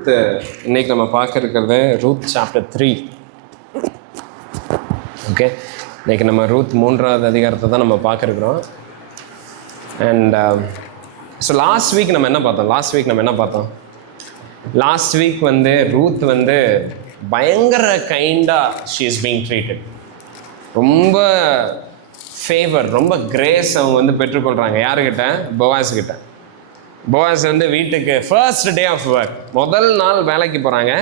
இன்னைக்கு நம்ம பார்க்க இருக்கிறது ரூத் சாப்டர் 3. ஓகே, இன்னைக்கு நம்ம ரூத் 3வது அதிகாரத்தை தான் நம்ம பார்க்க இருக்கிறோம். அண்ட் ஸோ லாஸ்ட் வீக் நம்ம என்ன பார்த்தோம்? லாஸ்ட் வீக் வந்து ரூத் வந்து பயங்கர கைண்டாக ஷீ இஸ் பீங் ட்ரீட்டட். ரொம்ப ஃபேவர், ரொம்ப கிரேஸ் அவங்க வந்து பெற்றுக்கொள்கிறாங்க. யாருக்கிட்ட? போவாஸ் கிட்ட. போவாஸ் வந்து வீட்டுக்கு ஃபர்ஸ்ட் டே ஆஃப் ஒர்க், முதல் நாள் வேலைக்கு போகிறாங்க.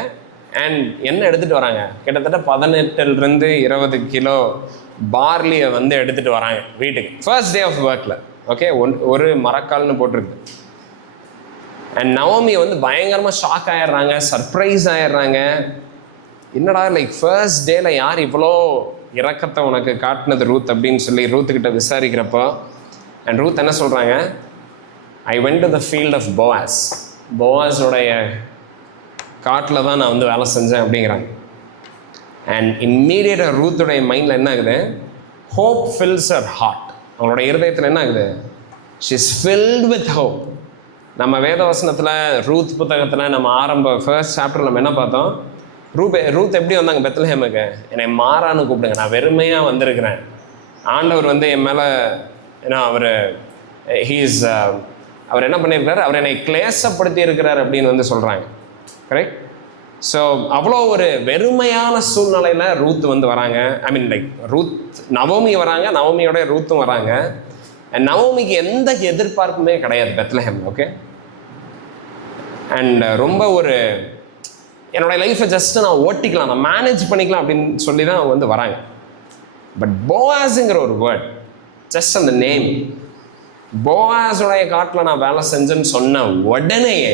அண்ட் என்ன எடுத்துகிட்டு வராங்க? கிட்டத்தட்ட 18 to 20 கிலோ பார்லியை வந்து எடுத்துகிட்டு வராங்க வீட்டுக்கு, ஃபர்ஸ்ட் டே ஆஃப் ஒர்க்கில். ஓகே, ஒரு மரக்கால்னு போட்டிருக்கு. அண்ட் நவோமி வந்து பயங்கரமாக ஷாக் ஆகிடுறாங்க, சர்ப்ரைஸ் ஆகிடுறாங்க. என்னடா லைக் ஃபர்ஸ்ட் டேல யார் இவ்வளோ இரக்கத்தை உனக்கு காட்டினது ரூத் அப்படின்னு சொல்லி ரூத்துக்கிட்ட விசாரிக்கிறப்போ, அண்ட் ரூத் என்ன சொல்கிறாங்க? I went to the field of Boaz. போவாஸோடைய காட்டில் தான் நான் வந்து வேலை செஞ்சேன் அப்படிங்கிறாங்க. அண்ட் இம்மீடியட்டாக ரூத்துடைய மைண்டில் என்ன ஆகுது? Hope fills her heart. அவங்களோட இருதயத்தில் என்ன ஆகுது? She is filled with hope. நம்ம வேதவசனத்தில் ரூத் புத்தகத்தில் நம்ம ஃபர்ஸ்ட் சாப்டரில் நம்ம என்ன பார்த்தோம்? ரூத் எப்படி வந்தாங்க பெத்லஹேமுக்கு? என்னை மாறான்னு கூப்பிடுங்க, நான் வெறுமையாக வந்திருக்கிறேன். ஆண்டவர் வந்து என் மேலே ஏன்னா அவர் என்ன பண்ணியிருக்கிறார்? அவர் என்னை கிளேசப்படுத்தி இருக்கிறார் அப்படின்னு வந்து சொல்கிறாங்க. கரெக்ட். ஸோ அவ்வளோ ஒரு வெறுமையான சூழ்நிலையில் ரூத் வந்து வராங்க. ஐ மீன் லைக் நவோமி வராங்க, நவோமியோட ரூத்தும் வராங்க. நவோமிக்கு எந்த எதிர்பார்ப்புமே கிடையாது பெத்லஹேம். ஓகே, அண்ட் ரொம்ப ஒரு என்னோடய லைஃப்பை ஜஸ்ட்டு நான் ஓட்டிக்கலாம், நான் மேனேஜ் பண்ணிக்கலாம் அப்படின்னு சொல்லி தான் அவங்க வந்து வராங்க. பட் போவாஸுங்கிற ஒரு வேர்ட், ஜஸ்ட் அந்த நேம், போவாஸுடைய காட்டில் நான் வேலை செஞ்சேன்னு சொன்ன உடனேயே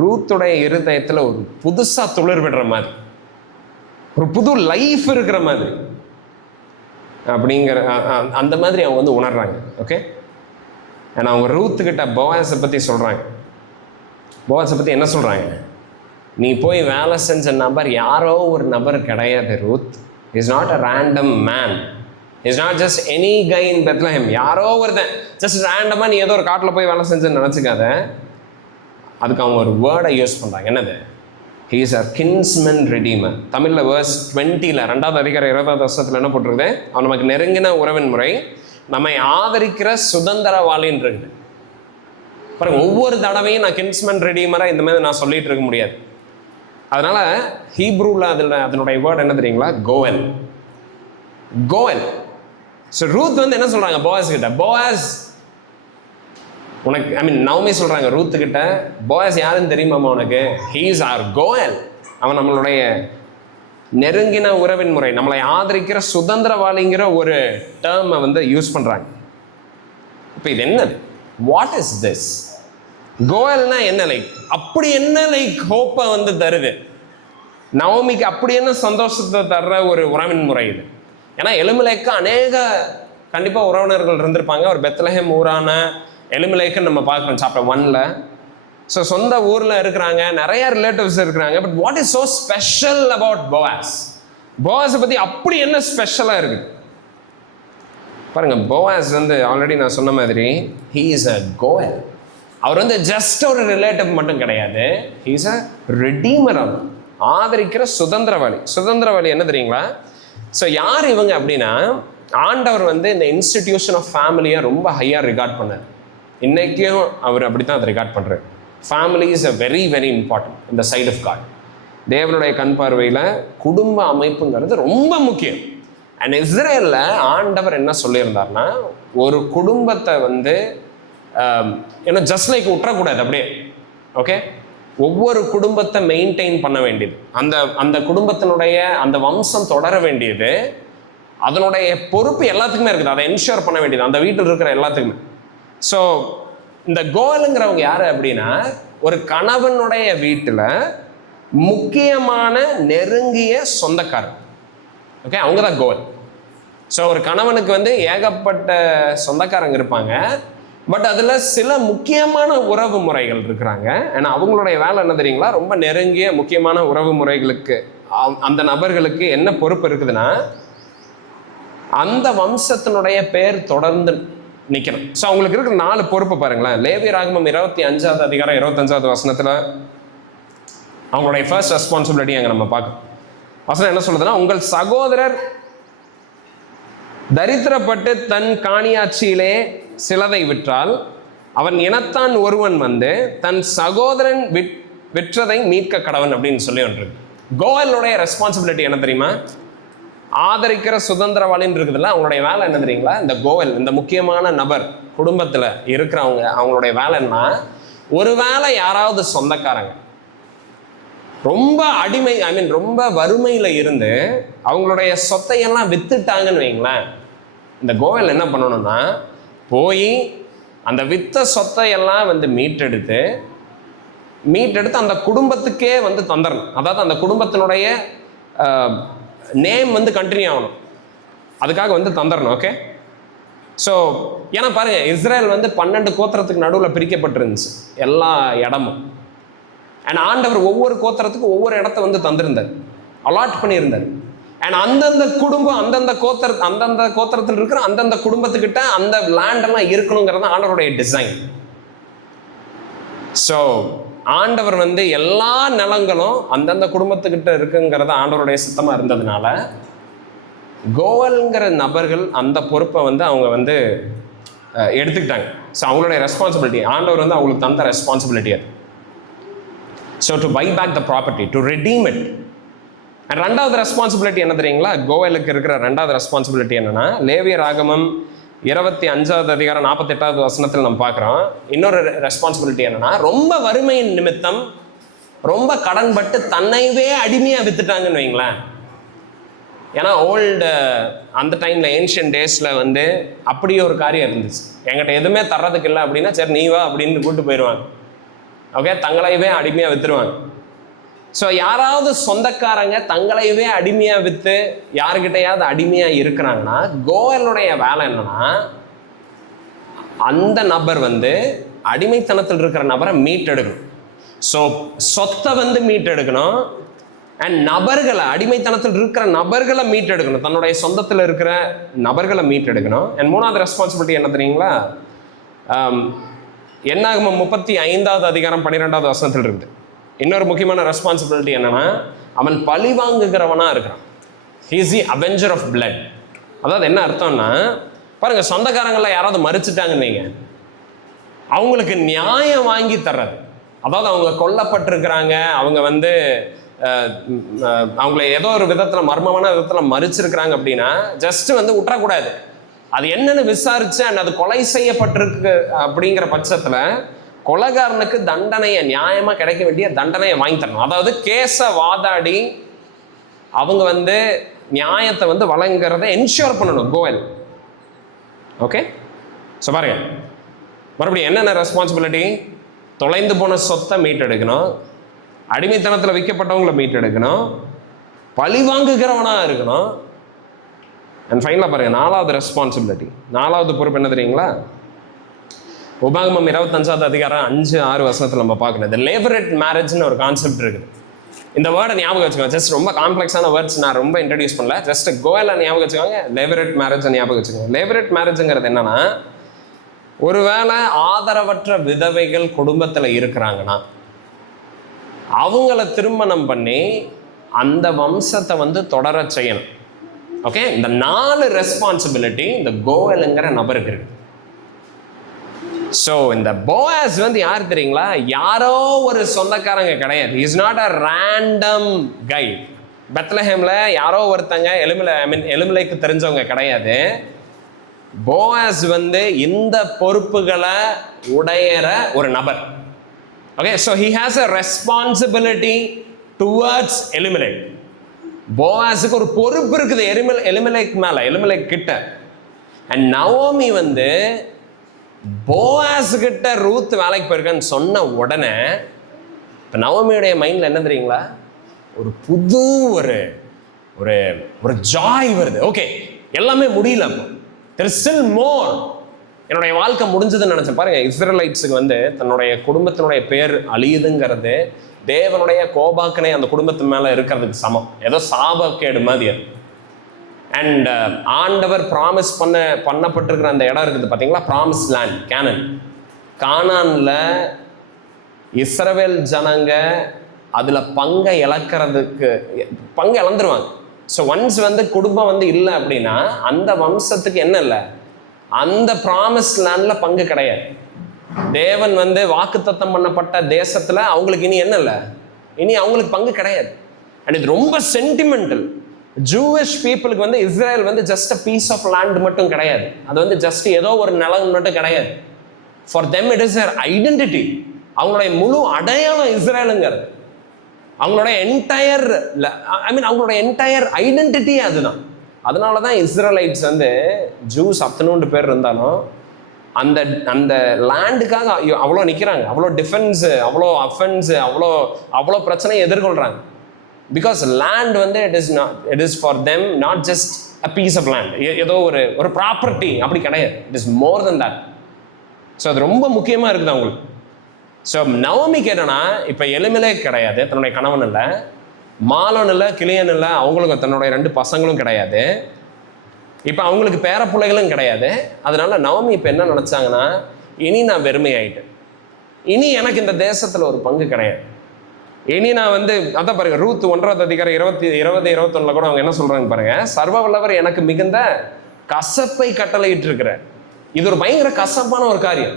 ரூத்துடைய இருதயத்தில் ஒரு புதுசாக துளிர் விடுற மாதிரி, ஒரு புது லைஃப் இருக்கிற மாதிரி அப்படிங்கிற அந்த மாதிரி அவங்க வந்து உணர்றாங்க. ஓகே, ஏன்னா அவங்க ரூத்துக்கிட்ட போவாஸை பற்றி சொல்கிறாங்க. போவாஸை பற்றி என்ன சொல்கிறாங்க? நீ போய் வேலை செஞ்ச நபர் யாரோ ஒரு நபர் கிடையாது. Ruth is not a random man, is not just any guy in Bethlehem. யாரோ ஒருத்தன் ஜஸ்ட் ரேண்டமாக நீ ஏதோ ஒரு காட்டில் போய் வேலை செஞ்சேன்னு நினச்சிக்காத. அதுக்கு அவங்க ஒரு வேர்டை யூஸ் பண்ணுறாங்க. என்னது? He is a kinsman redeemer. தமிழில் வேர்ஸ் 20 2வது அதிகாரம் 20வது வருஷத்தில் என்ன போட்டிருக்குது? அவன் நமக்கு நெருங்கின உறவின் முறை, நம்மை ஆதரிக்கிற சுதந்திரவாளின்னு இருக்குது. பாருங்க, ஒவ்வொரு தடவையும் நான் கின்ஸ்மன் ரெடீமராக இந்த மாதிரி நான் சொல்லிட்டு இருக்க முடியாது. அதனால ஹீப்ரூவில் அதனுடைய வேர்டு என்ன தெரியுங்களா? கோவல். ஸோ ரூத் வந்து என்ன சொல்கிறாங்க போவாஸ் கிட்ட? போவாஸ் உனக்கு, ஐ மீன் நவமி சொல்கிறாங்க ரூத்து கிட்ட, போவாஸ் யாருன்னு தெரியுமாம்மா உனக்கு? He is our goel. அவன் நம்மளுடைய நெருங்கின உறவின் முறை, நம்மளை ஆதரிக்கிற சுதந்திரவாளிங்கிற ஒரு டேர்மை வந்து யூஸ் பண்ணுறாங்க. இப்போ இது என்னது? What is this? கோவல்னா என்ன? லைக் அப்படி என்ன லைக் ஹோப்பை வந்து தருது நவோமிக்கு? அப்படி என்ன சந்தோஷத்தை தர்ற ஒரு உறவின் முறை இது? ஏன்னா எலிமெலேக்கு கண்டிப்பாக உறவினர்கள் இருந்திருப்பாங்க. ஒரு பெத்லஹேம் ஊரான எலிமெலேக்குன்னு நம்ம பார்க்குறோம் சாப்டர் 1. ஸோ சொந்த ஊரில் இருக்கிறாங்க, நிறைய ரிலேட்டிவ்ஸ் இருக்கிறாங்க. But what is so special about Boaz? போவாஸை பற்றி அப்படி என்ன ஸ்பெஷலாக இருக்குது பாருங்க. போவாஸ் வந்து ஆல்ரெடி நான் சொன்ன மாதிரி ஹீ இஸ் அ கோவல். அவர் வந்து ஜஸ்ட் ஒரு ரிலேட்டிவ் மட்டும் கிடையாது, ஹீ இஸ் அ ரெடீமர். அவர் ஆதரிக்கிற சுதந்திரவாளி. சுதந்திரவாளி என்ன தெரியுங்களா? ஸோ யார் இவங்க அப்படின்னா, ஆண்டவர் வந்து இந்த இன்ஸ்டிடியூஷன் ஆஃப் ஃபேமிலியை ரொம்ப ஹையாக ரிகார்ட் பண்ணார். இன்றைக்கும் அவர் அப்படி தான் அதை ரிகார்ட் பண்ணுறார். Family is a very very important இந்த சைட் ஆஃப் காட். தேவனுடைய கண் பார்வையில் குடும்ப அமைப்புங்கிறது ரொம்ப முக்கியம். அண்ட் இஸ்ரேலில் ஆண்டவர் என்ன சொல்லியிருந்தார்னா, ஒரு குடும்பத்தை வந்து ஏன்னா ஜஸ்ட் லைக் விட்டுறக்கூடாது அப்படியே. ஓகே, ஒவ்வொரு குடும்பத்தை மெயின்டைன் பண்ண வேண்டியது, அந்த குடும்பத்தினுடைய அந்த வம்சம் தொடர வேண்டியது, அதனுடைய பொறுப்பு எல்லாத்துக்குமே இருக்குது. அதை என்ஷூர் பண்ண வேண்டியது அந்த வீட்டில் இருக்கிற எல்லாத்துக்குமே. ஸோ இந்த கோவலுங்கிறவங்க யார் அப்படின்னா, ஒரு கணவனுடைய வீட்டில் முக்கியமான நெருங்கிய சொந்தக்காரர். ஓகே, அவங்க தான் கோவல். ஸோ ஒரு கணவனுக்கு வந்து ஏகப்பட்ட சொந்தக்காரங்க இருப்பாங்க. பட் அதில் சில முக்கியமான உறவு முறைகள் இருக்கிறாங்க. ஏன்னா அவங்களுடைய வேலை என்ன தெரியுங்களா? ரொம்ப நெருங்கிய முக்கியமான உறவு முறைகளுக்கு அந்த நபர்களுக்கு என்ன பொறுப்பு இருக்குதுன்னா, அந்த வம்சத்தினுடைய பேர் தொடர்ந்து நிற்கணும். ஸோ அவங்களுக்கு இருக்கிற 4 பொறுப்பு பாருங்களேன். லேவியராகமம் 25வது அதிகாரம் 25வது வசனத்தில் அவங்களுடைய ஃபர்ஸ்ட் ரெஸ்பான்சிபிலிட்டி அங்கே நம்ம பார்க்கணும். வசனம் என்ன சொல்லுதுன்னா, உங்கள் சகோதரர் தரித்திரப்பட்டு தன் காணியாட்சியிலே சிலதை விற்றால் அவன் இனத்தான் ஒருவன் வந்து தன் சகோதரன் விற்றதை மீட்க கடவன் அப்படின்னு சொல்லி ஒன்று. கோயலுடைய ரெஸ்பான்சிபிலிட்டி என்ன தெரியுமா? ஆதரிக்கிற சுதந்திரவாளின்னு இருக்குதுல்ல, அவங்களுடைய வேலை என்ன தெரியுங்களா? இந்த கோயல், இந்த முக்கியமான நபர் குடும்பத்தில் இருக்கிறவங்க, அவங்களுடைய வேலை என்ன? ஒரு வேளை யாராவது சொந்தக்காரங்க ரொம்ப அடிமை, ரொம்ப வறுமையில் இருந்து அவங்களுடைய சொத்தையெல்லாம் வித்துட்டாங்கன்னு வைங்களேன், இந்த கோயல் என்ன பண்ணணும்னா போய் அந்த வித்த சொத்தையெல்லாம் வந்து மீட்டெடுத்து அந்த குடும்பத்துக்கே வந்து தந்துடணும். அதாவது அந்த குடும்பத்தினுடைய நேம் வந்து கண்டினியூ ஆகணும், அதுக்காக வந்து தந்துடணும். ஓகே. ஸோ ஏன்னா பாருங்க, இஸ்ரேல் வந்து 12 கோத்திரத்துக்கு நடுவில் பிரிக்கப்பட்டிருந்துச்சு எல்லா இடமும். அண்ட் ஆண்டவர் ஒவ்வொரு கோத்திரத்துக்கும் ஒவ்வொரு இடத்த வந்து தந்திருந்தார், அலாட் பண்ணியிருந்தார். அண்ட் அந்தந்த குடும்பம் அந்தந்த கோத்திரத்தில் இருக்கிற அந்தந்த குடும்பத்துக்கிட்ட அந்த லேண்டெல்லாம் இருக்கணுங்கிறது ஆண்டவருடைய டிசைன். ஸோ ஆண்டவர் வந்து எல்லா நிலங்களும் அந்தந்த குடும்பத்துக்கிட்ட இருக்குங்கிறது ஆண்டவருடைய சித்தமாக இருந்ததுனால கோவல்ங்கிற நபர்கள் அந்த பொறுப்பை வந்து அவங்க வந்து எடுத்துக்கிட்டாங்க. ஸோ அவங்களுடைய ரெஸ்பான்சிபிலிட்டி, ஆண்டவர் வந்து அவங்களுக்கு தந்த ரெஸ்பான்சிபிலிட்டி அது. So to buy back the property, to redeem it. And ரெண்டாவது ரெஸ்பான்சிபிலிட்டி என்ன தெரியுங்களா? கோவலுக்கு இருக்கிற ரெண்டாவது ரெஸ்பான்சிபிலிட்டி என்னன்னா, லேவியர் ஆகமம் 25வது அதிகாரம் 48வது வசனத்தில் நம்ம பார்க்குறோம். இன்னொரு ரெஸ்பான்சிபிலிட்டி என்னன்னா, ரொம்ப வறுமையின் நிமித்தம் ரொம்ப கடன்பட்டு தன்னைவே அடிமையாக வித்துட்டாங்கன்னு வைங்களேன். ஏன்னா ஓல்டு அந்த டைமில் ஏன்ஷியன் டேஸில் வந்து அப்படி ஒரு காரியம் இருந்துச்சு. என்கிட்ட எதுவுமே தர்றதுக்கு இல்லை அப்படின்னா சரி நீ வா அப்படின்னு கூப்பிட்டு போயிடுவாங்க. ஓகே, தங்களையவே அடிமையாக வித்துருவாங்க. ஸோ யாராவது சொந்தக்காரங்க தங்களையவே அடிமையாக விற்று யாருக்கிட்டையாவது அடிமையாக இருக்கிறாங்கன்னா, கோயலுடைய வேலை என்னன்னா, அந்த நபர் வந்து அடிமைத்தனத்தில் இருக்கிற நபரை மீட்டெடுக்கணும். ஸோ சொத்தை வந்து மீட்டெடுக்கணும், அண்ட் நபர்களை, அடிமைத்தனத்தில் இருக்கிற நபர்களை மீட்டெடுக்கணும், தன்னுடைய சொந்தத்தில் இருக்கிற நபர்களை மீட்டெடுக்கணும். அண்ட் மூணாவது ரெஸ்பான்சிபிலிட்டி என்ன தெரியுங்களா? என்னாகமம் 35வது அதிகாரம் 12வது வசனத்தில் இருக்குது. இன்னொரு முக்கியமான ரெஸ்பான்சிபிலிட்டி என்னன்னா, அவன் பழி வாங்குகிறவனா இருக்கிறான். He is the avenger of blood. அதாவது என்ன அர்த்தம்னா, பாருங்க, சொந்தக்காரங்கள யாராவது மறிச்சிட்டாங்கன்னு வைங்க, அவங்களுக்கு நியாயம் வாங்கி தர்றது. அதாவது அவங்க கொல்லப்பட்டிருக்கிறாங்க, அவங்க வந்து அவங்கள ஏதோ ஒரு விதத்தில் மர்மமான விதத்தில் மறிச்சிருக்கிறாங்க அப்படின்னா ஜஸ்ட் வந்து விட்டுறக்கூடாது. அது என்னன்னு விசாரிச்சு அண்ட் அது கொலை செய்யப்பட்டிருக்கு அப்படிங்கிற பட்சத்தில் கொலைகாரனுக்கு தண்டனையை, நியாயமாக கிடைக்க வேண்டிய தண்டனையை வாங்கி தரணும். அதாவது கேஸை வாதாடி அவங்க வந்து நியாயத்தை வந்து வழங்குறத என்ஷூர் பண்ணணும் கோயல். ஓகே. ஸோ பாருங்க, மறுபடியும் என்னென்ன ரெஸ்பான்சிபிலிட்டி? தொலைந்து போன சொத்தை மீட்டெடுக்கணும், அடிமைத்தனத்தில் விற்கப்பட்டவங்களை மீட்டெடுக்கணும், பழி வாங்குகிறவனாக இருக்கணும். அண்ட் ஃபைனலாக பாருங்கள், நாலாவது ரெஸ்பான்சிபிலிட்டி, நாலாவது பொறுப்பு என்ன தெரியுங்களா? உபாகமம் 25வது அதிகாரம் 5-6 வசனத்தில் நம்ம பார்க்கணும். இந்த லேபரேட் மேரேஜ்னு ஒரு கான்செப்ட் இருக்குது. இந்த வேர்டை ஞாபகம் வச்சுக்கோங்க. ஜஸ்ட் ரொம்ப காம்ப்ளெக்ஸான வேர்ட்ஸ் நான் ரொம்ப இன்ட்ரடியூஸ் பண்ணல. ஜஸ்ட் கோயலை ஞாபகம் வச்சுக்கோங்க, லேபரேட் மேரேஜை ஞாபகம் வச்சுக்கோங்க. லேபரேட் மேரேஜுங்கிறது என்னன்னா, ஒருவேளை ஆதரவற்ற விதவைகள் குடும்பத்தில் இருக்கிறாங்கன்னா அவங்கள திருமணம் பண்ணி அந்த வம்சத்தை வந்து தொடர செய்யணும். ஓகே, இந்த 4 ரெஸ்பான்சிபிலிட்டி இந்த கோயலுங்கிற நபருக்கு இருக்கு. ஸோ இந்த போயாஸ் வந்து யார் தெரியுங்களா? யாரோ ஒரு சொந்தக்காரங்க கிடையாது. Is not a random guy. பெத்லஹேமில் யாரோ ஒருத்தங்க எலுமிலைக்கு தெரிஞ்சவங்க கிடையாது. போயாஸ் வந்து இந்த பொறுப்புகளை உடையிற ஒரு நபர். Okay, so he has a responsibility towards Elimelech. போயாஸுக்கு ஒரு பொறுப்பு இருக்குது எலிமிலேக் மேலே, எலிமிலேக் கிட்ட. அண்ட் நவோமி வந்து போயாஸ் கிட்ட ரூத் வேலைக்கு போயிருக்கான்னு சொன்ன உடனே இப்போ நவோமியுடைய மைண்டில் என்ன தெரியுங்களா? ஒரு புது ஒரு ஒரு ஒரு ஜாய் வருது. ஓகே, எல்லாமே முடியல, அப்போ there is still more. என்னுடைய வாழ்க்கை முடிஞ்சதுன்னு நினைச்சேன். பாருங்க, இஸ்ரேலைட்ஸுக்கு வந்து தன்னுடைய குடும்பத்தினுடைய பேர் அழியுதுங்கிறது தேவனுடைய கோபாக்கனை அந்த குடும்பத்து மேலே இருக்கிறதுக்கு சமம். ஏதோ சாபக்கேடு மாதிரி அது. அண்ட் ஆண்டவர் ப்ராமிஸ் பண்ணப்பட்டிருக்கிற அந்த இடம் இருக்குது பார்த்தீங்களா, ப்ராமிஸ் லேண்ட், கானானில் இஸ்ரவேல் ஜனங்க அதில் பங்கை இழந்துருவாங்க. ஸோ ஒன்ஸ் வந்து குடும்பம் வந்து இல்லை அப்படின்னா அந்த வம்சத்துக்கு என்ன இல்லை, அந்த ப்ராமிஸ் லேண்டில் பங்கு கிடையாது. தேவன் வந்து வாக்குத்தத்தம் பண்ணப்பட்ட தேசத்தில் அவங்களுக்கு இனி என்ன இல்லை, இனி அவங்களுக்கு பங்கு கிடையாது. அண்ட் இது ரொம்ப சென்டிமெண்டல். ஜூவிஷ் பீப்புளுக்கு வந்து இஸ்ரேல் வந்து just a piece of land மட்டும் கிடையாது, அது வந்து ஜஸ்ட் ஏதோ ஒரு நிலம் மட்டும் கிடையாது. For them it is there identity. அவங்களுடைய முழு அடையாளம் இஸ்ரேலுங்கிறது. அவங்களுடைய என்டையர் அவங்களுடைய என்டையர் ஐடென்டிட்டி அதுதான். அதனால தான் இஸ்ரேலைட்ஸ் வந்து ஜூஸ் அத்தனோண்டு பேர் இருந்தாலும் அந்த அந்த லேண்டுக்காக அவ்வளோ நிற்கிறாங்க, அவ்வளோ டிஃபென்ஸு, அவ்வளோ அஃபென்ஸு, அவ்வளோ பிரச்சனையை எதிர்கொள்கிறாங்க. பிகாஸ் லேண்ட் வந்து it is for them not just a piece of land, ஏதோ ஒரு ப்ராப்பர்ட்டி அப்படி கிடையாது. It is more than that. So அது ரொம்ப முக்கியமாக இருக்குது அவங்களுக்கு. ஸோ நவமிக்கு என்னன்னா, இப்போ எலிமெலேக் கிடையாது, தன்னுடைய கணவன் இல்லை, மாலன் இல்லை, கிளியன் இல்லை, அவங்களுக்கு தன்னுடைய 2 பசங்களும் கிடையாது, இப்போ அவங்களுக்கு பேர பிள்ளைகளும் கிடையாது. அதனால நவமி இப்போ என்ன நினச்சாங்கன்னா, இனி நான் வெறுமையாயிட்டேன், இனி எனக்கு இந்த தேசத்தில் ஒரு பங்கு கிடையாது, இனி நான் வந்து அதான் பாருங்க, ரூத் 1 அதிகாரம் 20-21 கூட அவங்க என்ன சொல்றாங்க பாருங்க, சர்வ வல்லவர் எனக்கு மிகுந்த கசப்பை கட்டளையிட்டு இருக்கிறார். இது ஒரு பயங்கர கசப்பான ஒரு காரியம்.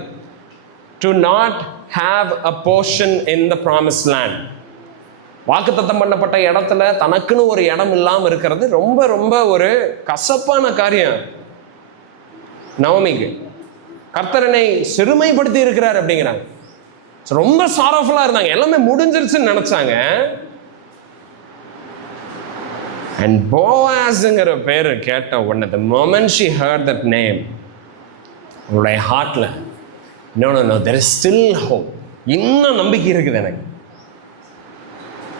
To not have a portion in the promised land. வாக்குத்தத்தம் பண்ணப்பட்ட இடத்துல தனக்குன்னு ஒரு இடம் இல்லாமல் இருக்கிறது ரொம்ப ரொம்ப ஒரு கசப்பான காரியம் நவமிக்கு. கர்த்தரனை சிறுமைப்படுத்தி இருக்கிறார் அப்படிங்கிறாங்க. ரொம்ப சாரோஃபுல்லா இருந்தாங்க, எல்லாமே முடிஞ்சிருச்சுன்னு நினைச்சாங்க. அண்ட் போவாஸ்ங்கிற பேரு கேட்ட உடனே, the moment she heard that name, அவளுடைய ஹார்ட்ல no there is still hope, இன்னும் நம்பிக்கை இருக்குது எனக்கு,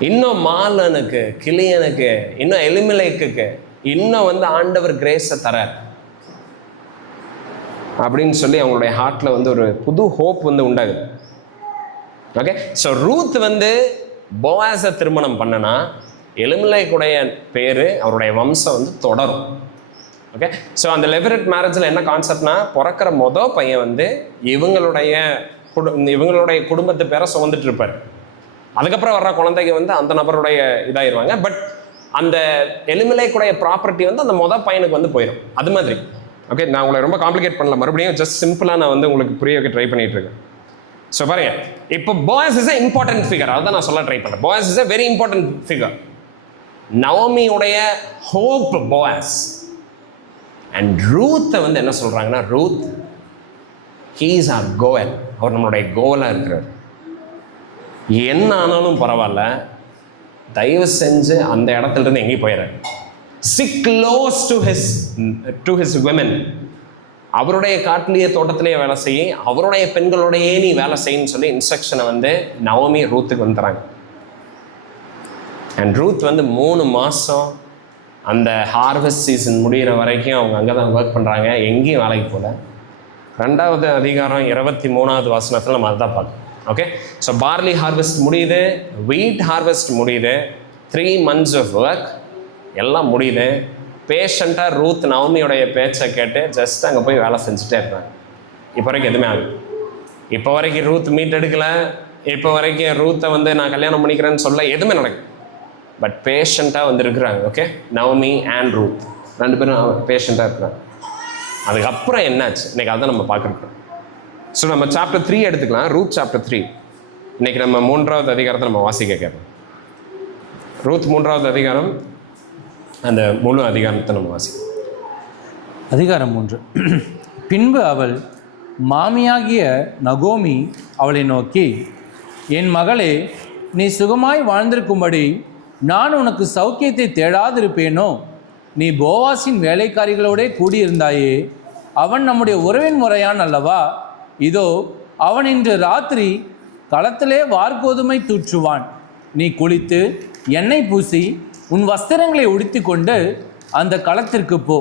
இன்னும் மாலனுக்கு, கிளியனுக்கு, இன்னும் எலிமெலேக்குக்கு இன்னும் வந்து ஆண்டவர் கிரேஸை தரார் அப்படின்னு சொல்லி அவங்களுடைய ஹார்ட்ல வந்து ஒரு புது ஹோப் வந்து உண்டாகுது. ஓகே, ஸோ ரூத் வந்து போவாஸை திருமணம் பண்ணனா எலிமெலேக்குடைய பேரு, அவருடைய வம்சம் வந்து தொடரும். ஓகே, ஸோ அந்த லெவரட் மேரேஜில் என்ன கான்செப்ட்னா, பிறக்கிற பையன் வந்து இவங்களுடைய குடும்பத்து பேரை சுமந்துட்டு இருப்பார். அதுக்கப்புறம் வர்ற குழந்தைங்க வந்து அந்த நபருடைய இதாகிடுவாங்க. பட் அந்த எலிமெலேக்குடைய ப்ராப்பர்ட்டி வந்து அந்த பையனுக்கு வந்து போயிடும். அது மாதிரி. ஓகே, நான் உங்களை ரொம்ப காம்ப்ளிகேட் பண்ணல, மறுபடியும் ஜஸ்ட் சிம்பிளாக நான் வந்து உங்களுக்கு புரிய வைக்க ட்ரை பண்ணிட்டு இருக்கேன். ஸோ பாருங்க, இப்போ Boaz is a important figure, அதான் நான் சொல்ல ட்ரை பண்ணுறேன். Boaz is a very important figure. நவமியுடைய ஹோப் போயஸ். அண்ட் ரூத்தை வந்து என்ன சொல்கிறாங்கன்னா, ரூத் ஹீஸ் ஆர் கோல், அவர் நம்மளுடைய கோலாக இருக்கிறார். என்ன ஆனாலும் பரவாயில்ல, தயவு செஞ்சு அந்த இடத்துல இருந்து எங்கேயும் போயிடுறாரு. Stick close to his women. அவருடைய காட்டிலேயே தோட்டத்திலேயே வேலை செய்ய, அவருடைய பெண்களோடையே நீ வேலை செய்யன்னு சொல்லி இன்ஸ்ட்ரக்ஷனை வந்து நவமி ரூத்துக்கு வந்துடுறாங்க. அண்ட் ரூத் வந்து 3 மாதம் அந்த ஹார்வெஸ்ட் சீசன் முடிகிற வரைக்கும் அவங்க அங்கே தான் ஒர்க் பண்ணுறாங்க, எங்கேயும் வேலைக்கு போகல. 2வது அதிகாரம் 23வது வசனத்தில் நம்ம அதை தான் பார்க்கணும். ஓகே, ஸோ பார்லி ஹார்வெஸ்ட் முடியுது, வீட் ஹார்வெஸ்ட் முடியுது, 3 months ஆஃப் ஒர்க் எல்லாம் முடியுது. பேஷண்ட்டாக ரூத் நவமியோடைய பேச்சை கேட்டு ஜஸ்ட் அங்கே போய் வேலை செஞ்சுட்டே இருப்பாங்க. இப்போ வரைக்கும் எதுவுமே ஆகுது. இப்போ வரைக்கும் ரூத் மீட் எடுக்கலை, இப்போ வரைக்கும் ரூத்தை வந்து நான் கல்யாணம் பண்ணிக்கிறேன்னு சொல்ல எதுவுமே நடக்குது. பட் பேஷண்ட்டாக வந்து இருக்கிறாங்க. ஓகே, நவமி அண்ட் ரூத் 2 பேரும் பேஷண்ட்டாக இருக்கிறாங்க. அதுக்கப்புறம் என்னாச்சு இன்னைக்கு அதை நம்ம பார்க்குறோம். ஸோ நம்ம சாப்டர் 3 எடுத்துக்கலாம், ரூத் சாப்டர் 3. இன்னைக்கு நம்ம 3வது அதிகாரத்தை நம்ம வாசிக்க கேட்போம். ரூத் 3வது அதிகாரம், அந்த முழு அதிகாரத்தை நம்ம வாசிப்போம். அதிகாரம் 3. பின்பு அவள் மாமியாகிய நகோமி அவளை நோக்கி, என் மகளே, நீ சுகமாய் வாழ்ந்திருக்கும்படி நான் உனக்கு சௌக்கியத்தை தேடாதிருப்பேனோ? நீ போவாசின் வேலைக்காரிகளோடே கூடியிருந்தாயே, அவன் நம்முடைய உறவின் முறையான் அல்லவா? இதோ அவன் இன்று ராத்திரி களத்திலே வார்கோதுமை தூற்றுவான். நீ குளித்து எண்ணெய் பூசி உன் வஸ்திரங்களை உடுத்தி கொண்டு அந்த களத்திற்கு போ.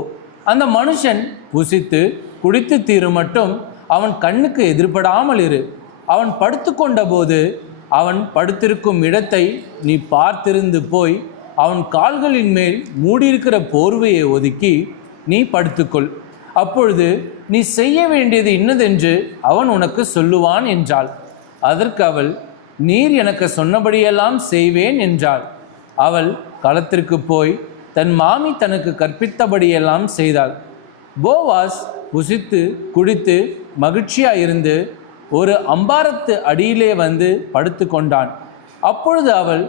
அந்த மனுஷன் புசித்து குடித்து தீரும் மட்டும் அவன் கண்ணுக்கு எதிர்படாமல் இரு. அவன் படுத்து கொண்ட போது அவன் படுத்திருக்கும் இடத்தை நீ பார்த்திருந்து போய் அவன் கால்களின் மேல் மூடியிருக்கிற போர்வையை ஒதுக்கி நீ படுத்துக்கொள். அப்பொழுது நீ செய்ய வேண்டியது இன்னதென்று அவன் உனக்கு சொல்லுவான் என்றாள். அதற்கு அவள், நீர் எனக்கு சொன்னபடியெல்லாம் செய்வேன் என்றாள். அவள் களத்திற்கு போய் தன் மாமி தனக்கு கற்பித்தபடியெல்லாம் செய்தாள். போவாஸ் புசித்து குடித்து மகிழ்ச்சியாயிருந்து ஒரு அம்பாரத்து அடியிலே வந்து படுத்து கொண்டான். அப்பொழுது அவள்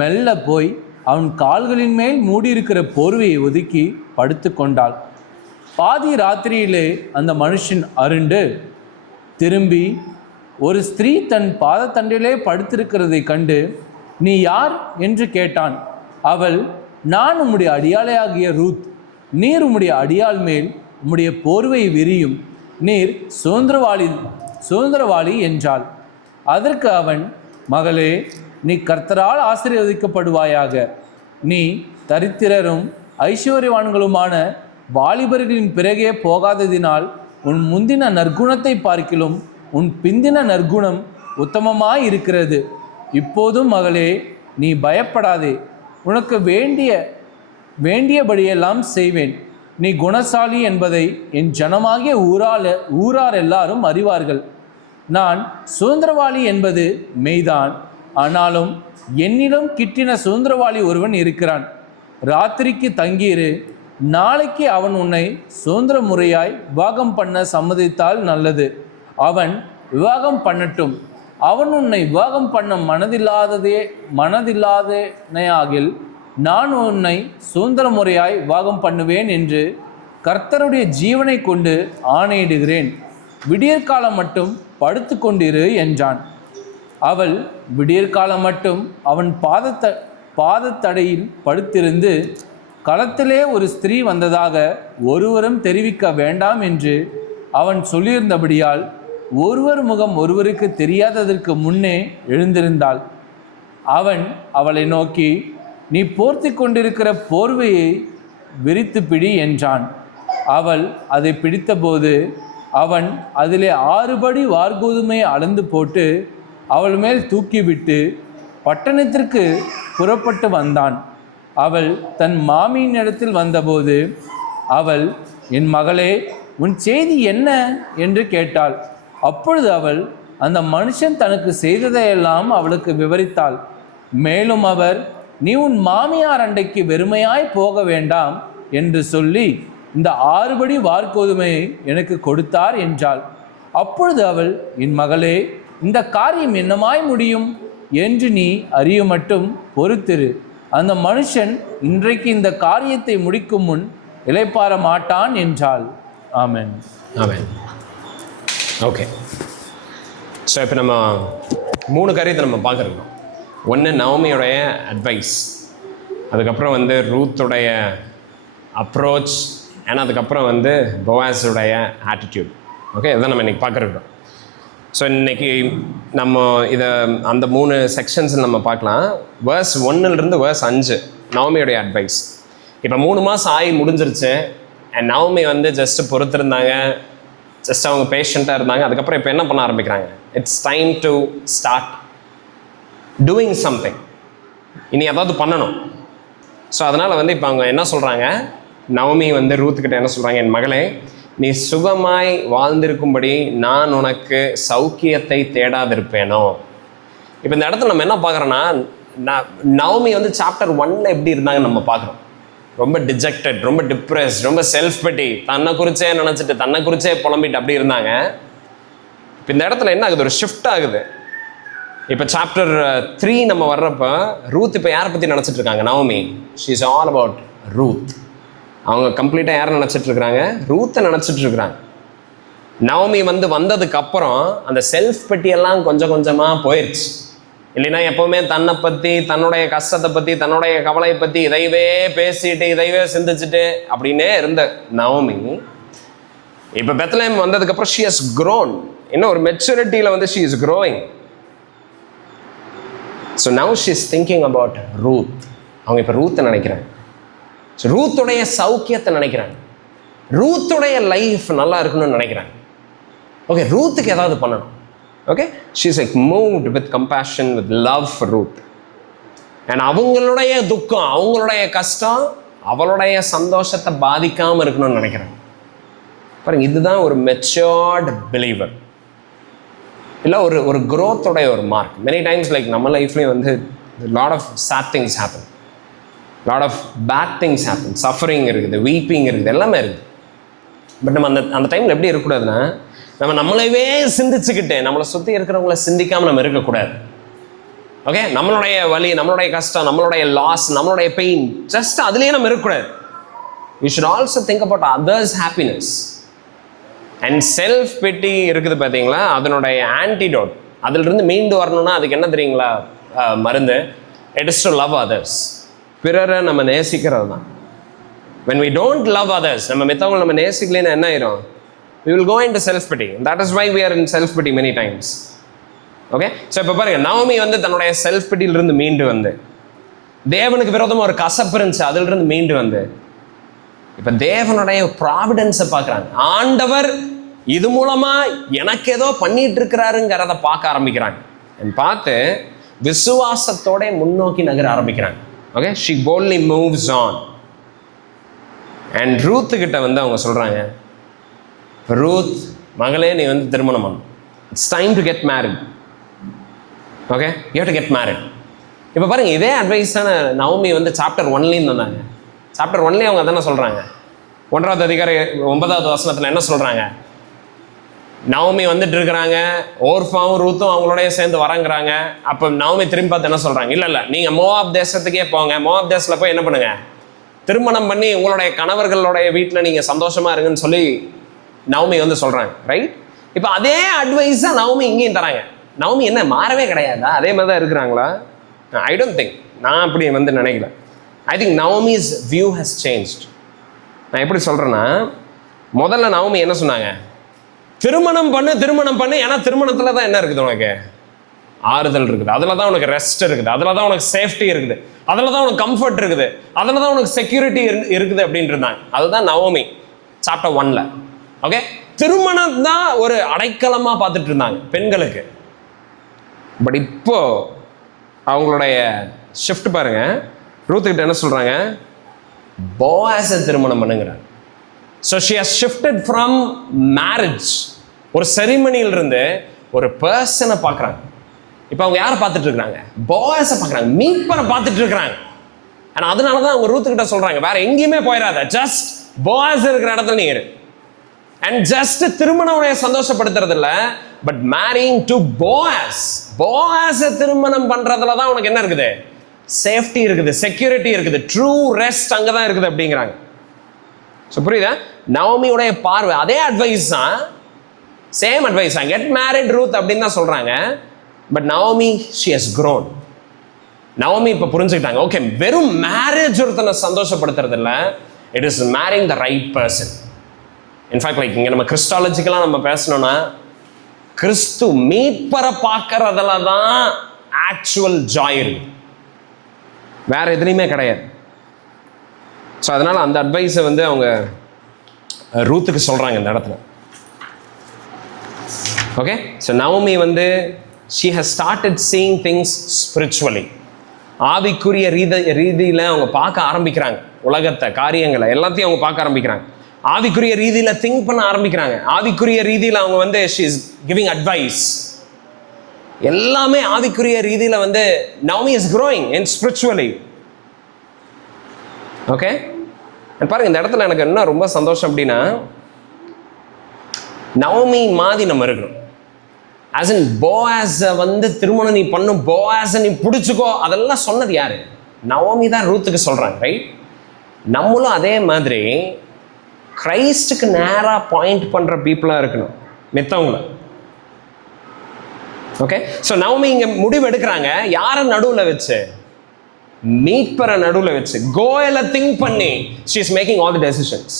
மெல்ல போய் அவன் கால்களின் மேல் மூடியிருக்கிற போர்வையை ஒதுக்கி படுத்து கொண்டாள். பாதி ராத்திரியிலே அந்த மனுஷன் அருண்டு திரும்பி ஒரு ஸ்திரீ தன் பாதத்தண்டிலே படுத்திருக்கிறதை கண்டு, நீ யார் என்று கேட்டான். அவள், நான் உம்முடைய அடியாளையாகிய ரூத். நீர் உம்முடைய அடியாள் மேல் உம்முடைய போர்வை விரியும். நீர் சுதந்திரவாளி என்றாள். அதற்கு அவன், மகளே, நீ கர்த்தரால் ஆசீர்வதிக்கப்படுவாயாக. நீ தரித்திரரும் ஐஸ்வர்யவான்களுமான வாலிபர்களின் பிறகே போகாததினால் உன் முந்தின நற்குணத்தை பார்க்கிலும் உன் பிந்தின நற்குணம் உத்தமமாயிருக்கிறது. இப்போதும் மகளே, நீ பயப்படாதே. உனக்கு வேண்டியபடியெல்லாம் செய்வேன். நீ குணசாலி என்பதை என் ஜனமாகிய ஊரார் எல்லாரும் அறிவார்கள். நான் சுதந்திரவாளி என்பது மெய்தான். ஆனாலும் என்னிடம் கிட்டின சுதந்திரவாளி ஒருவன் இருக்கிறான். ராத்திரிக்கு தங்கியிரு. நாளைக்கு அவன் உன்னை சுதந்திர முறையாய் விவாகம் பண்ண சம்மதித்தால் நல்லது. அவன் விவாகம் பண்ணட்டும். அவன் உன்னை விவாகம் பண்ண மனதில்லாதனையாகில் நான் உன்னை சுதந்திர முறையாய் விவாகம் பண்ணுவேன் என்று கர்த்தருடைய ஜீவனை கொண்டு ஆணையிடுகிறேன். விடியற்காலம் மட்டும் படுத்து கொண்டிரு என்றான். அவள் விடியற்காலம் மட்டும் அவன் பாதத்தடையில் படுத்திருந்து, களத்திலே ஒரு ஸ்திரீ வந்ததாக ஒருவரும் தெரிவிக்க வேண்டாம் என்று அவன் சொல்லியிருந்தபடியால் ஒருவர் முகம் ஒருவருக்கு தெரியாததற்கு முன்னே எழுந்திருந்தாள். அவன் அவளை நோக்கி, நீ போர்த்தி கொண்டிருக்கிற போர்வையை விரித்து பிடி என்றான். அவள் அதை பிடித்தபோது அவன் அதிலே 6 படி வார்கோதுமையை அளந்து போட்டு அவள் மேல் தூக்கிவிட்டு பட்டணத்திற்கு புறப்பட்டு வந்தான். அவள் தன் மாமியின் இடத்தில் வந்தபோது அவள், என் மகளே, உன் செய்தி என்ன என்று கேட்டாள். அப்பொழுது அவள் அந்த மனுஷன் தனக்கு செய்ததையெல்லாம் அவளுக்கு விவரித்தாள். மேலும் அவர், நீ உன் மாமியார் அண்டைக்கு வெறுமையாய் போக வேண்டாம் என்று சொல்லி இந்த 6 படி வார்கோதுமையை எனக்கு கொடுத்தார் என்றாள். அப்பொழுது அவள், என் மகளே, இந்த காரியம் என்னமாய் முடியும் என்று நீ அறிய மட்டும் பொறுத்திரு. அந்த மனுஷன் இன்றைக்கு இந்த காரியத்தை முடிக்கும் முன் இளைப்பாற மாட்டான் என்றாள். ஆமென். ஆமென். ஓகே, ஸோ இப்போ நம்ம 3 காரியத்தை நம்ம பார்க்குறோம். ஒன்று நவமியோடைய அட்வைஸ், அதுக்கப்புறம் ரூத்துடைய அப்ரோச், ஏன்னா அதுக்கப்புறம் போவாஸுடைய ஆட்டிடியூட். ஓகே, இதான் நம்ம இன்றைக்கி பார்க்குறோம். ஸோ இன்றைக்கி நம்ம இதை அந்த 3 செக்ஷன்ஸில் நம்ம பார்க்கலாம். வேர்ஸ் 1 வேர்ஸ் 5 நவமியோடைய அட்வைஸ். இப்போ 3 மாதம் ஆகி முடிஞ்சிருச்சு. அண்ட் நவமி ஜஸ்ட்டு பொறுத்திருந்தாங்க, ஜஸ்ட் அவங்க பேஷண்ட்டாக இருந்தாங்க. அதுக்கப்புறம் இப்போ என்ன பண்ண ஆரம்பிக்கிறாங்க? It's time to start doing something. இனி ஏதாவது பண்ணணும். ஸோ அதனால் இப்போ அவங்க என்ன சொல்கிறாங்க, நவமி ரூத்துக்கிட்ட என்ன சொல்கிறாங்க, என் மகளே, நீ சுகமாய் வாழ்ந்திருக்கும்படி நான் உனக்கு சௌக்கியத்தை தேடாதிருப்பேனோ. இப்போ இந்த இடத்துல நம்ம என்ன பார்க்குறோன்னா, நவமி சாப்டர் 1 எப்படி இருந்தாங்கன்னு நம்ம பார்க்குறோம். ரொம்ப டிஜெக்டட், ரொம்ப டிப்ரெஸ், ரொம்ப செல்ஃப் பெட்டி, தன்னை குறிச்சே நினச்சிட்டு தன்னை குறிச்சே புலம்பிட்டு அப்படி இருந்தாங்க. இப்போ இந்த இடத்துல என்ன ஆகுது, ஒரு ஷிஃப்ட் ஆகுது. இப்போ சாப்டர் 3 நம்ம வர்றப்போ ரூத் இப்போ யாரை பற்றி நினச்சிட்டு இருக்காங்க? Naomi. She is all about Ruth. அவங்க கம்ப்ளீட்டாக யாரை நினச்சிட்ருக்குறாங்க? ரூத்தை நினச்சிட்ருக்குறாங்க. நவமி வந்ததுக்கப்புறம் அந்த செல்ஃப் பெட்டியெல்லாம் கொஞ்சம் கொஞ்சமாக போயிடுச்சு. இல்லைன்னா எப்போவுமே தன்னை பற்றி, தன்னுடைய கஷ்டத்தை பற்றி, தன்னுடைய கவலையை பற்றி இதையவே பேசிட்டு இதையவே சிந்திச்சுட்டு அப்படின்னே இருந்த நவமி இப்போ பெத்லஹேம் வந்ததுக்கப்புறம் ஷி ஹஸ் க்ரோன். இன்னும் ஒரு மெச்சூரிட்டியில் she is growing. So now she is thinking about Ruth. அவங்க இப்போ ரூத்தை நினைக்கிறாங்க. ரூத்துடைய சௌக்கியத்தை நினைக்கிறாங்க. ரூத்துடைய லைஃப் நல்லா இருக்கணும்னு நினைக்கிறாங்க. ஓகே, ரூத்துக்கு ஏதாவது பண்ணணும். Okay, she is like moved with compassion, with love for Ruth. And அவங்களுடைய துக்கம், அவங்களுடைய கஷ்டம், அவளுடைய சந்தோஷத்தை பாதிக்காமல் இருக்கணும்னு நினைக்கிறாங்க. பாருங்க, இதுதான் ஒரு மெச்சூர்ட் பிலீவர். இல்லை ஒரு growth-உடைய ஒரு மார்க். மெனி டைம்ஸ் லைக் நம்ம லைஃப்லேயும் வந்து lot of sad things happen, lot of bad things happen, suffering இருக்குது, வீப்பிங் இருக்குது, எல்லாமே இருக்குது. பட் நம்ம அந்த டைமில் எப்படி இருக்கக்கூடாதுன்னா, நம்ம நம்மளவே சிந்திச்சுக்கிட்டு நம்மளை சுற்றி இருக்கிறவங்கள சிந்திக்காமல் நம்ம இருக்கக்கூடாது. ஓகே, நம்மளுடைய வலி, நம்மளுடைய கஷ்டம், நம்மளுடைய லாஸ், நம்மளுடைய பெயின், ஜஸ்ட் அதுலேயே நம்ம இருக்கக்கூடாது. You should also think about others happiness. And self பிட்டி இருக்குது பார்த்தீங்களா, அதனுடைய ஆன்டிடோட், அதிலிருந்து மீண்டு வரணும்னா அதுக்கு என்ன தெரியுங்களா மருந்து? It is to love others. பிறரை நம்ம நேசிக்கிறது தான். when we don't love others, நம்ம மித்தவங்களை நம்ம நேசிக்கலைன்னா என்ன ஆயிரும்? we will go into self pity. that is why we are in self pity many times. Okay, so இப்போ பாருங்க, நவமி வந்து தன்னுடைய செல்ஃப் பிட்டியிலிருந்து மீண்டு வந்து, தேவனுக்கு விரோதமாக ஒரு கசப்பு இருந்துச்சு, அதிலிருந்து மீண்டு வந்து இப்போ தேவனுடைய ப்ராவிடன்ஸை பார்க்குறாங்க. ஆண்டவர் இது மூலமா எனக்கு ஏதோ பண்ணிட்டு இருக்கிறாருங்கிறத பார்க்க ஆரம்பிக்கிறாங்க. பார்த்து விசுவாசத்தோட முன்னோக்கி நகர ஆரம்பிக்கிறாங்க. Okay, she boldly moves on. And Ruth கிட்ட வந்து அவங்க சொல்றாங்க, ரூத் மகளே, நீ வந்து திருமணம் பண்ணு. It's time to get married. Okay, you have to get married. இப்போ பாருங்க, இதே அட்வைஸான நவமி வந்து சாப்டர் 1லேயும் தந்தாங்க. சாப்டர் 1லேயும் அவங்க தானே சொல்றாங்க. 1வது அதிகாரம் 9வது வசனத்தில் என்ன சொல்றாங்க? நவமி வந்துட்டு இருக்கிறாங்க, ஓர்ஃபாவும் ரூத்தும் அவங்களோடய சேர்ந்து வரங்கிறாங்க. அப்போ நவமி திரும்பி பார்த்து என்ன சொல்றாங்க? இல்லை, நீங்கள் மோவாப் தேசத்துக்கே போங்க, மோவாப் தேசத்தில் போய் என்ன பண்ணுங்க, திருமணம் பண்ணி உங்களுடைய கணவர்களுடைய வீட்டில் நீங்கள் சந்தோஷமா இருங்கன்னு சொல்லி நவமி வந்து சொல்றாங்க. ரைட்? இப்போ அதே அட்வைஸா நவமி இங்கேயும் தராங்க. நவமி என்ன மாறவே கிடையாதா? அதே மாதிரி தான் இருக்கிறாங்களா? I don't think. நான் அப்படி வந்து நினைக்கல. I think Naomi's view has changed. நான் எப்படி சொல்றேன்னா, முதல்ல நவமி என்ன சொன்னாங்க? திருமணம் பண்ணு. ஏன்னா திருமணத்தில் தான் என்ன இருக்குது? உனக்கு ஆறுதல் இருக்குது, அதில் தான் உனக்கு ரெஸ்ட் இருக்குது, அதில் தான் உனக்கு சேஃப்டி இருக்குது, அதில் தான் உனக்கு கம்ஃபர்ட் இருக்குது, அதில் தான் உனக்கு செக்யூரிட்டி இருக்குது அப்படின்ட்டு இருந்தாங்க. அதுதான் நவமி சாப்டர் 1ல். ஓகே, திருமணம் தான் ஒரு அடைக்கலமாக பார்த்துட்டு இருந்தாங்க பெண்களுக்கு. பட் இப்போ அவங்களுடைய ஷிஃப்ட் பாருங்க. ரூத்துக்கிட்ட என்ன சொல்றாங்க? போஆஸை திருமணம் பண்ணுங்கிறாங்க. So she has shifted from marriage, ஒரு செரிமனியிலிருந்து ஒரு பர்சனை பார்க்குறாங்க. இப்போ அவங்க யாரை பார்த்துட்டு இருக்கிறாங்க? போஆஸை பார்க்குறாங்க, மீட்பரை பார்த்துட்டு இருக்கிறாங்க. ஆனால் அதனால தான் அவங்க ரூத்துக்கிட்ட சொல்றாங்க, வேற எங்கேயுமே போயிடாத, ஜஸ்ட் போஆஸ் இருக்கிற இடத்துல நீ இரு. அண்ட் ஜஸ்ட் திருமணம் சந்தோஷப்படுத்துறது இல்லை, பட் மேரிங் டு போஆஸ். போஆஸை திருமணம் பண்றதுல தான் உனக்கு என்ன இருக்குது? சேஃப்டி இருக்குது, செக்யூரிட்டி இருக்குது, ட்ரூ ரெஸ்ட் அங்கே தான் இருக்குது அப்படிங்கிறாங்க. ஸோ புரியுதா? நவமியுடைய பார்வை அதே அட்வைஸ் தான், சேம் அட்வைஸ் தான். கெட் மேரிட் ரூத் அப்படின்னு தான் சொல்றாங்க. But Naomi she has grown. Naomi இப்போ புரிஞ்சுக்கிட்டாங்க, ஓகே, வெறும் மேரேஜ் ஒருத்தனை சந்தோஷப்படுத்துறது இல்லை, it is marrying the right person. In fact like இங்கே நம்ம கிறிஸ்டாலஜிக்கலாக நம்ம பேசணும்னா, கிறிஸ்து மீட்பரை பார்க்கறதுல தான் ஆக்சுவல் ஜாய் இருக்கு, வேற எதுலையுமே கிடையாது. ஸோ அதனால அந்த அட்வைஸை வந்து அவங்க ரூத்துக்கு சொல்றாங்க இந்த இடத்துல. ஓகே, ஸோ நவமி வந்து she has started seeing things spiritually. ஆவிக்குரிய ரீதியில் அவங்க பார்க்க ஆரம்பிக்கிறாங்க. உலகத்தை, காரியங்களை எல்லாத்தையும் அவங்க பார்க்க ஆரம்பிக்கிறாங்க. ஆவிக்குரிய ரீதியில் திங்க் பண்ண ஆரம்பிக்கிறாங்க. ஆவிக்குரிய ரீதியில் அவங்க வந்து she is giving advice. எல்லாமே ஆவிக்குரிய ரீதியில் வந்து Naomi is growing in spiritually. Okay, பாருங்க, இந்த இடத்துல எனக்கு என்ன ரொம்ப சந்தோஷம் அப்படின்னா, நவமி மாதிரி நம்ம இருக்கணும். as in போஆஸை வந்து திருமணம் நீ பண்ணும், போஆஸை நீ பிடிச்சிக்கோ, அதெல்லாம் சொன்னது யாரு? நவமி தான் ரூத்துக்கு சொல்றாங்க. ரைட்? நம்மளும் அதே மாதிரி கிரைஸ்டுக்கு நேராக பாயிண்ட் பண்ற பீப்புளா இருக்கணும் மித்தவங்கள. ஓகே, ஸோ நவமி இங்க முடிவு எடுக்கிறாங்க. யாரை நடுவில் வச்சு? மீட்பரை நடுவில் வச்சு, கோயலை திங்க் பண்ணி she is making all the decisions.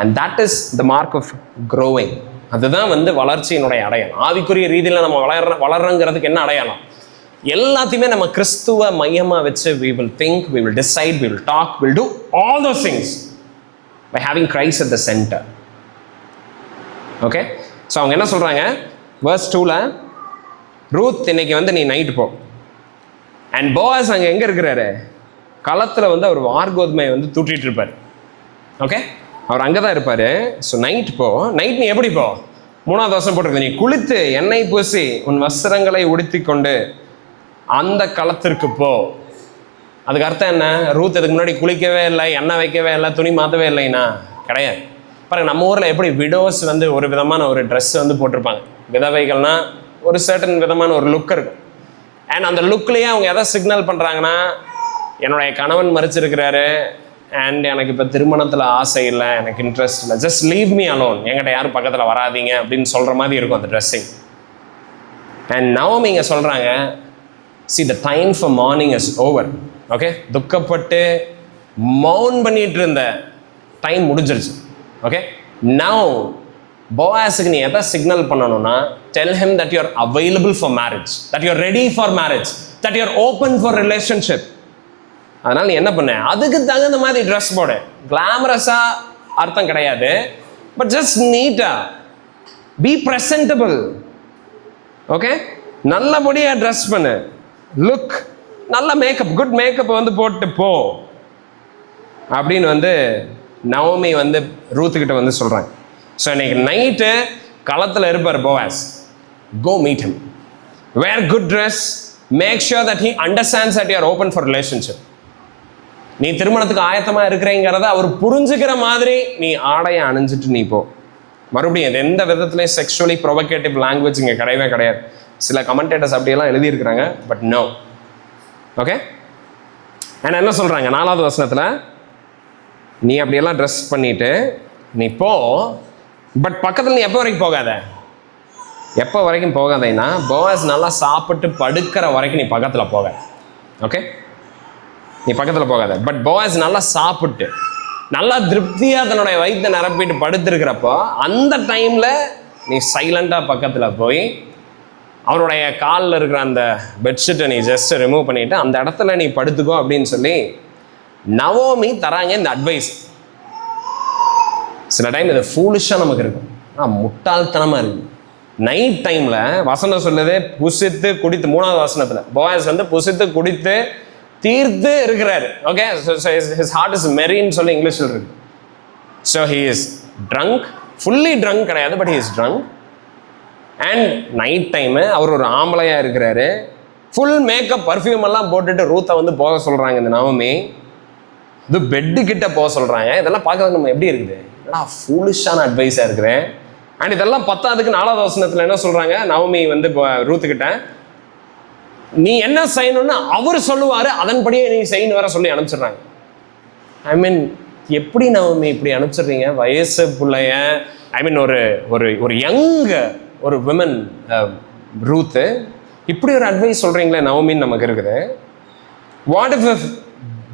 and that is the mark of growing. அதுதான் வந்து வளர்ச்சியினுடைய அடையாளம். ஆவிக்குரிய ரீதியில் நம்ம வளர்றங்கிறதுக்கு என்ன அடையாளம்? எல்லாத்தையுமே நம்ம கிறிஸ்துவ மையமாக வச்சு we will think, we will decide, we will talk, we will do all those things by having Christ at the center. Okay, so அவங்க என்ன சொல்றாங்க? verse 2ல, ரூத் இன்னைக்கு வந்து நீ நைட்டு போ. அண்ட் போஆஸ் அங்கே எங்கே இருக்கிறாரு? களத்தில் வந்து அவர் வார்கோதுமையை வந்து தூட்டிட்டு இருப்பார். ஓகே, அவர் அங்கே தான் இருப்பார். ஸோ நைட் போ. நைட் நீ எப்படி போ? 3வது வசனம் போட்டிருக்கு, நீ குளித்து எண்ணெய் பூசி உன் வஸ்திரங்களை உடுத்தி கொண்டு அந்த களத்திற்கு போ. அதுக்கு அர்த்தம் என்ன? ரூத் இதுக்கு முன்னாடி குளிக்கவே இல்லை, எண்ணெய் வைக்கவே இல்லை, துணி மாற்றவே இல்லைன்னா கிடையாது. பாருங்க, நம்ம ஊரில் எப்படி விடோஸ் வந்து ஒரு விதமான ஒரு ட்ரெஸ் வந்து போட்டிருப்பாங்க. விதவைகள்னா ஒரு சர்டன் விதமான ஒரு லுக் இருக்கும். அண்ட் அந்த லுக்லேயே அவங்க எதை சிக்னல் பண்ணுறாங்கன்னா, என்னுடைய கணவன் மறிச்சிருக்கிறாரு, அண்ட் எனக்கு இப்போ திருமணத்தில் ஆசை இல்லை, எனக்கு இன்ட்ரெஸ்ட் இல்லை, ஜஸ்ட் லீவ் மீ அலோன், என்கிட்ட யாரும் பக்கத்தில் வராதிங்க அப்படின்னு சொல்கிற மாதிரி இருக்கும் அந்த ட்ரெஸ்ஸிங். அண்ட் நவமி இங்கே சொல்கிறாங்க, see the time for mourning is over. Okay, துக்கப்பட்டு மௌன் பண்ணிட்டு இருந்த டைம் முடிஞ்சிருச்சு. ஓகே, now போவாஸுக்கு நீ எதை சிக்னல் பண்ணணும்னா, tell him that you are available for marriage, that you are ready for marriage, that you are open for relationship. அதனால் நீ என்ன பண்ண, அதுக்கு தகுந்த மாதிரி ட்ரெஸ் போடு. கிளாமரஸாக அர்த்தம் கிடையாது, பட் ஜஸ்ட் நீட்டாக பி ப்ரெசன்டபிள். ஓகே, நல்லபடியாக ட்ரெஸ் பண்ணு, லுக், நல்ல மேக்கப், குட் மேக்கப் வந்து போட்டு போ அப்படின்னு வந்து நவமி வந்து ரூத்துக்கிட்ட வந்து சொல்கிறாங்க. ஸோ இன்னைக்கு நைட்டு களத்தில் இருப்பார் Boaz. Go meet him, wear good dress, make sure that he understands that you are open for relationship. நீ திருமணத்துக்கு ஆயத்தமாக இருக்கிறீங்கிறத அவர் புரிஞ்சுக்கிற மாதிரி நீ ஆடையை அணிஞ்சிட்டு நீ போ. மறுபடியும் இது எந்த விதத்துலையும் செக்ஷுவலி ப்ரொவகேட்டிவ் லாங்குவேஜ் இங்கே கிடையவே கிடையாது. சில கமெண்டேட்டர்ஸ் அப்படியெல்லாம் எழுதியிருக்கிறாங்க, பட் நோ. ஓகே, ஏன்னா என்ன சொல்கிறாங்க 4வது வசனத்தில், நீ அப்படியெல்லாம் ட்ரெஸ் பண்ணிட்டு நீ போ, பட் பக்கத்தில் நீ எப்போ வரைக்கும் போகாத. எப்போ வரைக்கும் போகாதேன்னா, போவாஸ் நல்லா சாப்பிட்டு படுக்கிற வரைக்கும் நீ பக்கத்தில் போக. ஓகே, நீ பக்கத்தில் போகாத. பட் போவாஸ் நல்லா சாப்பிட்டு நல்லா திருப்தியாக தன்னுடைய வயிற்றை நிரப்பிட்டு படுத்திருக்கிறப்போ அந்த டைமில் நீ சைலண்டாக பக்கத்தில் போய் அவருடைய காலில் இருக்கிற அந்த பெட்ஷீட்டை நீ ஜஸ்ட் ரிமூவ் பண்ணிவிட்டு அந்த இடத்துல நீ படுத்துக்கோ அப்படின்னு சொல்லி நவோமி தராங்க இந்த அட்வைஸ். சில டைம் இது ஃபூலிஷாக நமக்கு இருக்கும், முட்டாள்தனமாக இருக்குது. நைட் டைமில் வசனம் சொல்லுது, புசித்து குடித்து, 3வது வசனத்தில் போவாஸ் வந்து புசித்து குடித்து தீர்த்து இருக்கிறாரு. Okay, his heart is merry ன்னு சொல்லி இங்கிலீஷில் இருக்கு. So he is drunk, fully drunk கிடையாது, but he is drunk. And night time அவர் ஒரு ஆம்பளையாக இருக்கிறாரு, ஃபுல் மேக்கப் பர்ஃப்யூம் எல்லாம் போட்டுட்டு ரூத்தை வந்து போக சொல்கிறாங்க இந்த நவமி. இது பெட்டு கிட்ட போக சொல்கிறாங்க. இதெல்லாம் பார்க்கறது நம்ம எப்படி இருக்குது, ஏன்னா ஃபூலிஷான அட்வைஸாக இருக்கிறேன். அண்ட் இதெல்லாம் 10வது 4வது வசனத்தில் என்ன சொல்கிறாங்க, நவமி வந்து ரூத்துக்கிட்ட நீ என்ன செய்யணும்னு அவர் சொல்லுவார், அதன்படியே நீ செய்யணும் வேற சொல்லி அனுப்பிச்சிடுறாங்க. ஐ மீன், எப்படி நவமி இப்படி அனுப்பிச்சிடுறீங்க? வயசு பிள்ளைய, ஐ மீன் ஒரு ஒரு யங் ஒரு விமன் ரூத்து, இப்படி ஒரு அட்வைஸ் சொல்கிறீங்களே நவமின்னு நமக்கு இருக்குது. What if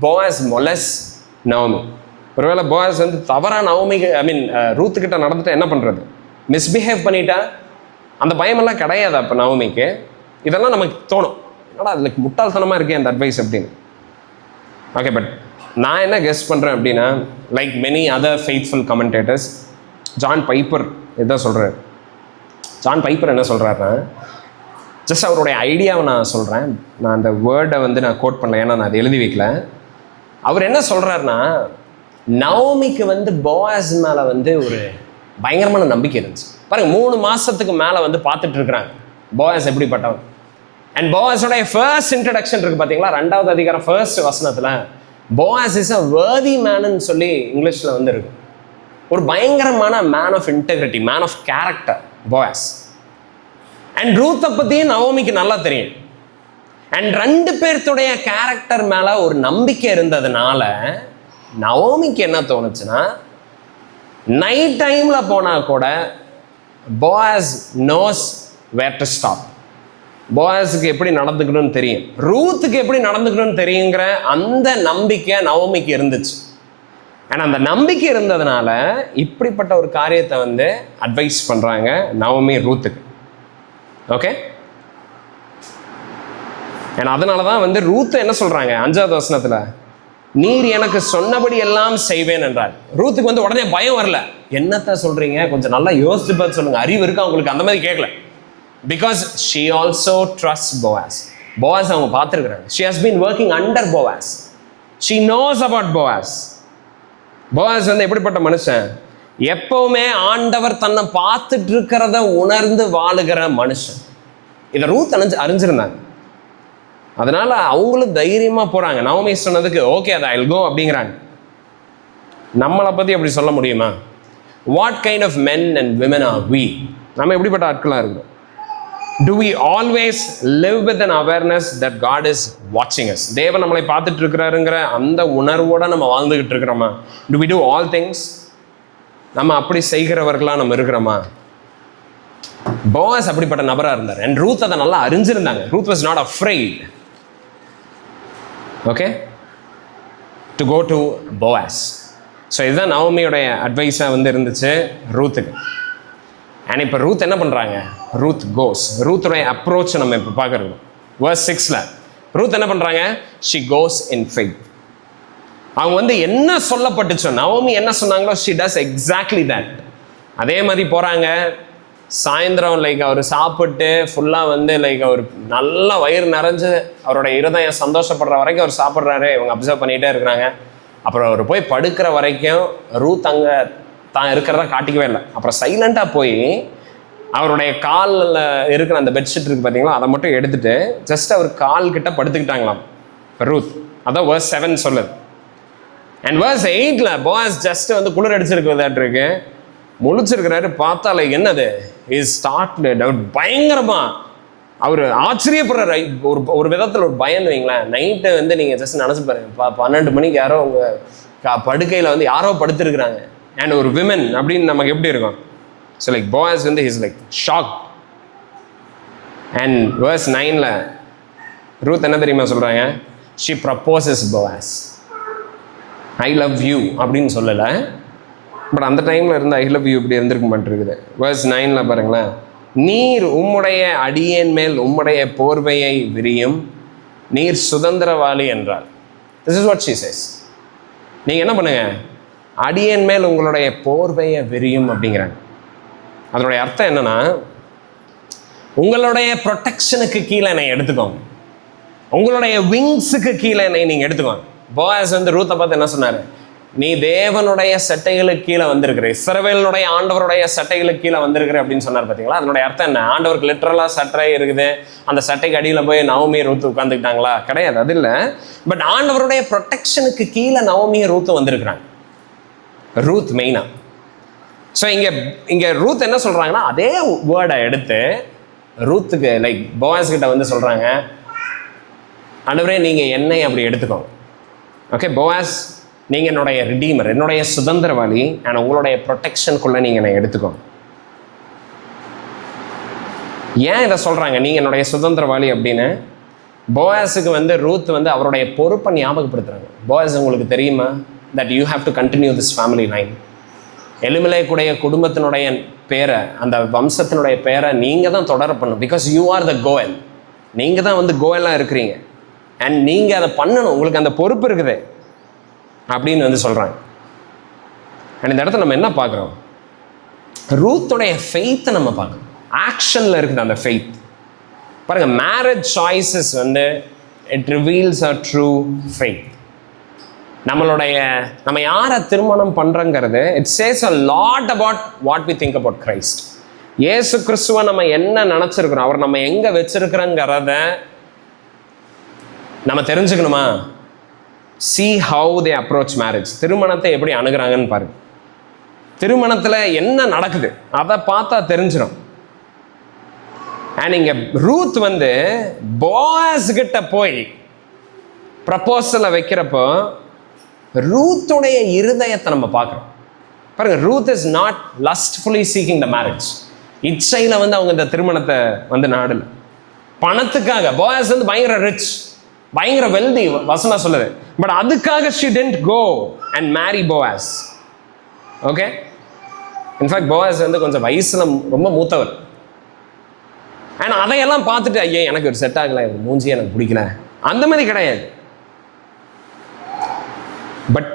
Boaz molests Naomi? ஒருவேளை போவாஸ் வந்து தவறாக நவமிக்கு, ஐ மீன் ரூத்துக்கிட்ட நடந்துட்டு என்ன பண்ணுறது? மிஸ்பிஹேவ் பண்ணிட்டா? அந்த பயமெல்லாம் கிடையாது அப்போ நவமிக்கு. இதெல்லாம் நமக்கு தோணும், ஆனால் அதுக்கு முட்டாள்தனமாக இருக்கே அந்த அட்வைஸ் அப்படின்னு. ஓகே, பட் நான் என்ன கெஸ் பண்ணுறேன் அப்படின்னா, like many other faithful commentators, John piper இதுதான் சொல்கிறார். ஜான் பைப்பர் என்ன சொல்கிறாருன்னா, ஜஸ்ட் அவருடைய ஐடியாவை நான் சொல்கிறேன், நான் அந்த வேர்டை வந்து நான் கோட் பண்ணல, ஏன்னா நான் அதை எழுதி வைக்கல. அவர் என்ன சொல்கிறாருன்னா, நவமிக்கு வந்து போவாஸ் மேலே வந்து ஒரு பயங்கரமான நம்பிக்கை இருந்துச்சு. பாருங்க, 3 மாதத்துக்கு மேலே வந்து பார்த்துட்டு இருக்கிறாங்க போவாஸ் எப்படிப்பட்டவன். அண்ட் போவாஸோடைய ஃபர்ஸ்ட் இன்ட்ரடக்ஷன் இருக்குது பார்த்தீங்களா, 2வது அதிகாரம் 1st வசனத்தில், போவாஸ் இஸ் அ வர்தி மேனுன்னு சொல்லி இங்கிலீஷில் வந்து இருக்கு. ஒரு பயங்கரமான man of integrity, man of character Boaz. And ரூத்தை பற்றியும் நவமிக்கு நல்லா தெரியும். அண்ட் 2 பேர்த்துடைய கேரக்டர் மேலே ஒரு நம்பிக்கை இருந்ததுனால நவமிக்கு என்ன தோணுச்சுன்னா, நைட் டைமில் போனால் கூட Boaz knows where to stop. போவாஸுக்கு எப்படி நடந்துக்கணும்னு தெரியும், ரூத்துக்கு எப்படி நடந்துக்கணும்னு தெரியுங்கிற அந்த நம்பிக்கை நவமிக்கு இருந்துச்சு. ஆனால் அந்த நம்பிக்கை இருந்ததுனால இப்படிப்பட்ட ஒரு காரியத்தை வந்து அட்வைஸ் பண்ணுறாங்க நவமி ரூத்துக்கு. ஓகே, ஏன்னா அதனால தான் வந்து ரூத்து என்ன சொல்கிறாங்க 5வது வசனத்தில், நீர் எனக்கு சொன்னபடி எல்லாம் செய்வேன் என்றார். ரூத்துக்கு வந்து உடனே பயம் வரல, என்னத்த சொல்கிறீங்க, கொஞ்சம் நல்லா யோசிச்சு பார்த்து சொல்லுங்கள், அறிவு இருக்கா உங்களுக்கு, அந்த மாதிரி கேட்கல. Because she also trust Boaz. Boaz அவங்க பார்த்துருக்குறாங்க. She has been working under Boaz. She knows about Boaz. Boaz வந்து எப்படிப்பட்ட மனுஷன், எப்பவுமே ஆண்டவர் தன்னை பார்த்துட்டு இருக்கிறத உணர்ந்து வாழுகிற மனுஷன். இதை ரூத் அறிஞ்சிருந்தாங்க. அதனால அவங்களும் தைரியமா போறாங்க. நவோமி சொன்னதுக்கு ஓகே, அதை ஐல் கோ அப்படிங்கிறாங்க. நம்மளை பத்தி அப்படி சொல்ல முடியுமா? What kind of men and women are we? நம்ம எப்படிப்பட்ட ஆட்களா இருக்கிறோம்? Do we always live with an awareness that God is watching us? தேவன் நம்மளை பார்த்துட்டு இருக்கிறாருங்கிற அந்த உணர்வோட நம்ம வாழ்ந்துகிட்டு இருக்கிறோமா? Do we do all things? நம்ம அப்படி செய்கிறவர்களா நம்ம இருக்கிறோமா? போவாஸ் அப்படிப்பட்ட நபரா இருந்தார். and ரூத் அதை நல்லா அறிஞ்சிருந்தாங்க. Ruth was not afraid, okay, to go to Boaz. So இதுதான் நவோமியோடைய அட்வைஸாக வந்து இருந்துச்சு ரூத்துக்கு. அண்ட் இப்போ ரூத் என்ன பண்ணுறாங்க? ரூத் கோஸ். ரூத்துடைய அப்ரோச் நம்ம இப்போ பார்க்குறது verse 6ல் ரூத் என்ன பண்ணுறாங்க? she goes in faith. அவங்க வந்து என்ன சொல்லப்பட்டுச்சோ, நவோமி என்ன சொன்னாங்களோ she does exactly that. அதே மாதிரி போகிறாங்க. சாயந்தரம் லைக் அவர் சாப்பிட்டு ஃபுல்லாக வந்து லைக் அவர் நல்ல வயிறு நிறைஞ்சு அவரோட இருதயம் சந்தோஷப்படுற வரைக்கும் அவர் சாப்பிட்றாரு. இவங்க அப்சர்வ் பண்ணிகிட்டே இருக்கிறாங்க. அப்புறம் அவர் போய் படுக்கிற வரைக்கும் ரூத் அங்கே தான் இருக்கிறத காட்டிக்கவே இல்லை. அப்புறம் சைலண்டாக போய் அவருடைய காலில் இருக்கிற அந்த பெட்ஷீட் இருக்குது பார்த்தீங்களா, அதை மட்டும் எடுத்துட்டு ஜஸ்ட் அவர் கால் கிட்ட படுத்துக்கிட்டாங்களாம் ரூத். அதான் verse 7 சொல்லுது. அண்ட் verse 8ல் போவாஸ் ஜஸ்ட் வந்து குளிர் அடிச்சிருக்கு, முழிச்சிருக்கிறாரு. பார்த்தா லைக் என்னது இஸ் ஸ்டார்ட் அவர் பயங்கரமா அவர் ஆச்சரியப்படுறாரு. ஒரு விதத்தில் ஒரு பயம் வைங்களேன். நைட்டு வந்து நீங்கள் ஜஸ்ட் நினச்சி பாருங்க, 12 மணிக்கு யாரோ உங்கள் படுக்கையில் வந்து யாரோ படுத்துருக்குறாங்க அண்ட் ஒரு விமன் அப்படின்னு நமக்கு எப்படி இருக்கும்? ஸோ லைக் போவாஸ் வந்து he's like shock. And verse 9ல் ரூத் என்ன தெரியுமா சொல்கிறாங்க? she proposes Boaz. I love you அப்படின்னு சொல்லலை, பட் அந்த டைமில் இருந்து ஐ லவ் யூ இப்படி இருந்திருக்க மாட்டிருக்குது. verse 9ல் பாருங்களேன், நீர் உம்முடைய அடியேன் மேல் உம்முடைய போர்வையை விரியும், நீர் சுதந்திரவாளி என்றார். This is what she chase. நீங்கள் என்ன பண்ணுங்க? அடியேன் மேல் உங்களுடைய போர்வையை விரியும் அப்படிங்கிறாங்க. அதனுடைய அர்த்தம் என்னன்னா, உங்களுடைய ப்ரொடெக்ஷனுக்கு கீழே என்னை எடுத்துக்கோங்க, உங்களுடைய விங்ஸுக்கு கீழே என்னை நீங்கள் எடுத்துக்கோங்க. போவாஸ் வந்து ரூத்தை பார்த்து என்ன சொன்னார்? நீ தேவனுடைய சட்டைகளுக்கு கீழே வந்திருக்கிற, இஸ்ரவேலுடைய ஆண்டவருடைய சட்டைகளுக்கு கீழே வந்திருக்கிற அப்படின்னு சொன்னார் பார்த்தீங்களா. அதனுடைய அர்த்தம் என்ன? ஆண்டவருக்கு லிட்டரலாக சட்டை இருக்குது, அந்த சட்டைக்கு அடியில் போய் நவோமி ரூத்து உட்காந்துக்கிட்டாங்களா? கிடையாது, அது இல்லை. பட் ஆண்டவருடைய ப்ரொடெக்ஷனுக்கு கீழே நவோமியை ரூத்து வந்திருக்கிறாங்க. ரூத் மெயினா. ஸோ இங்கே ரூத் என்ன சொல்கிறாங்கன்னா, அதே வேர்டை எடுத்து ரூத்துக்கு லைக் போவாஸ் கிட்ட வந்து சொல்கிறாங்க, ஆண்டவரே நீங்கள் என்னை அப்படி எடுத்துக்கோங்க. ஓகே போவாஸ், நீங்கள் என்னுடைய ரிடீமர், என்னுடைய சுதந்திரவாளி, அண்ட் உங்களுடைய ப்ரொடெக்ஷனுக்குள்ளே நீங்கள் என்னை எடுத்துக்கோங்க. ஏன் இதை சொல்கிறாங்க நீங்கள் என்னுடைய சுதந்திரவாளி அப்படின்னு? போவாஸுக்கு வந்து ரூத் வந்து அவருடைய பொறுப்பை ஞாபகப்படுத்துகிறாங்க. போவாஸ், உங்களுக்கு தெரியுமா that you have to continue this family line. எலிமெலேக்குடைய குடும்பத்தினுடைய பேரை, அந்த வம்சத்தினுடைய பேரை நீங்கள் தான் தொடர பண்ணணும். பிகாஸ் யூ ஆர் த கோயல். நீங்கள் தான் வந்து கோயலாக இருக்கிறீங்க அண்ட் நீங்கள் அதை பண்ணணும், உங்களுக்கு அந்த பொறுப்பு இருக்குது அப்படின்னு வந்து சொல்கிறாங்க. அண்ட் இந்த இடத்துல நம்ம என்ன பார்க்குறோம்? ரூத்துடைய ஃபெய்த்தை நம்ம பார்க்குறோம். ஆக்ஷனில் இருக்குது அந்த ஃபெய்த். பாருங்கள், மேரேஜ் சாய்ஸஸ் வந்து it reveals a true faith. நம்ம யாரை திருமணம் பண்ணுறங்கிறது it says a lot about what we think about Christ. இயேசு கிறிஸ்துவை நம்ம என்ன நினச்சிருக்கிறோம், அவர் நம்ம எங்கே வச்சிருக்கிறோங்கிறத நம்ம தெரிஞ்சுக்கணுமா? see how they approach marriage. திருமணத்தை எப்படி அணுகுறாங்கன்னு பாருங்க. திருமணத்தில் என்ன நடக்குது அதை பார்த்தா தெரிஞ்சிடும். அண்ட் இங்கே ரூத் வந்து போவாஸ் கிட்ட போய் ப்ரப்போசலை வைக்கிறப்போ ரூத்துடைய இருதயத்தை நம்ம பார்க்குறோம். பாருங்க, Ruth is not lustfully seeking the marriage. இச்சையில் வந்து அவங்க இந்த திருமணத்தை வந்து நாடல பணத்துக்காக. போவாஸ் வந்து பயங்கர ரிச், பயங்கர வெல்தி, வசனம் சொல்லுது. பட் அதுக்காக she didn't go and marry Boaz. Okay, in fact Boaz வந்து கொஞ்சம் வயசுல ரொம்ப மூத்தவர். ஆனால் அதையெல்லாம் பார்த்துட்டு ஐயா எனக்கு ஒரு செட் ஆகலை, மூஞ்சி எனக்கு பிடிக்கல, அந்த மாதிரி கிடையாது. பட்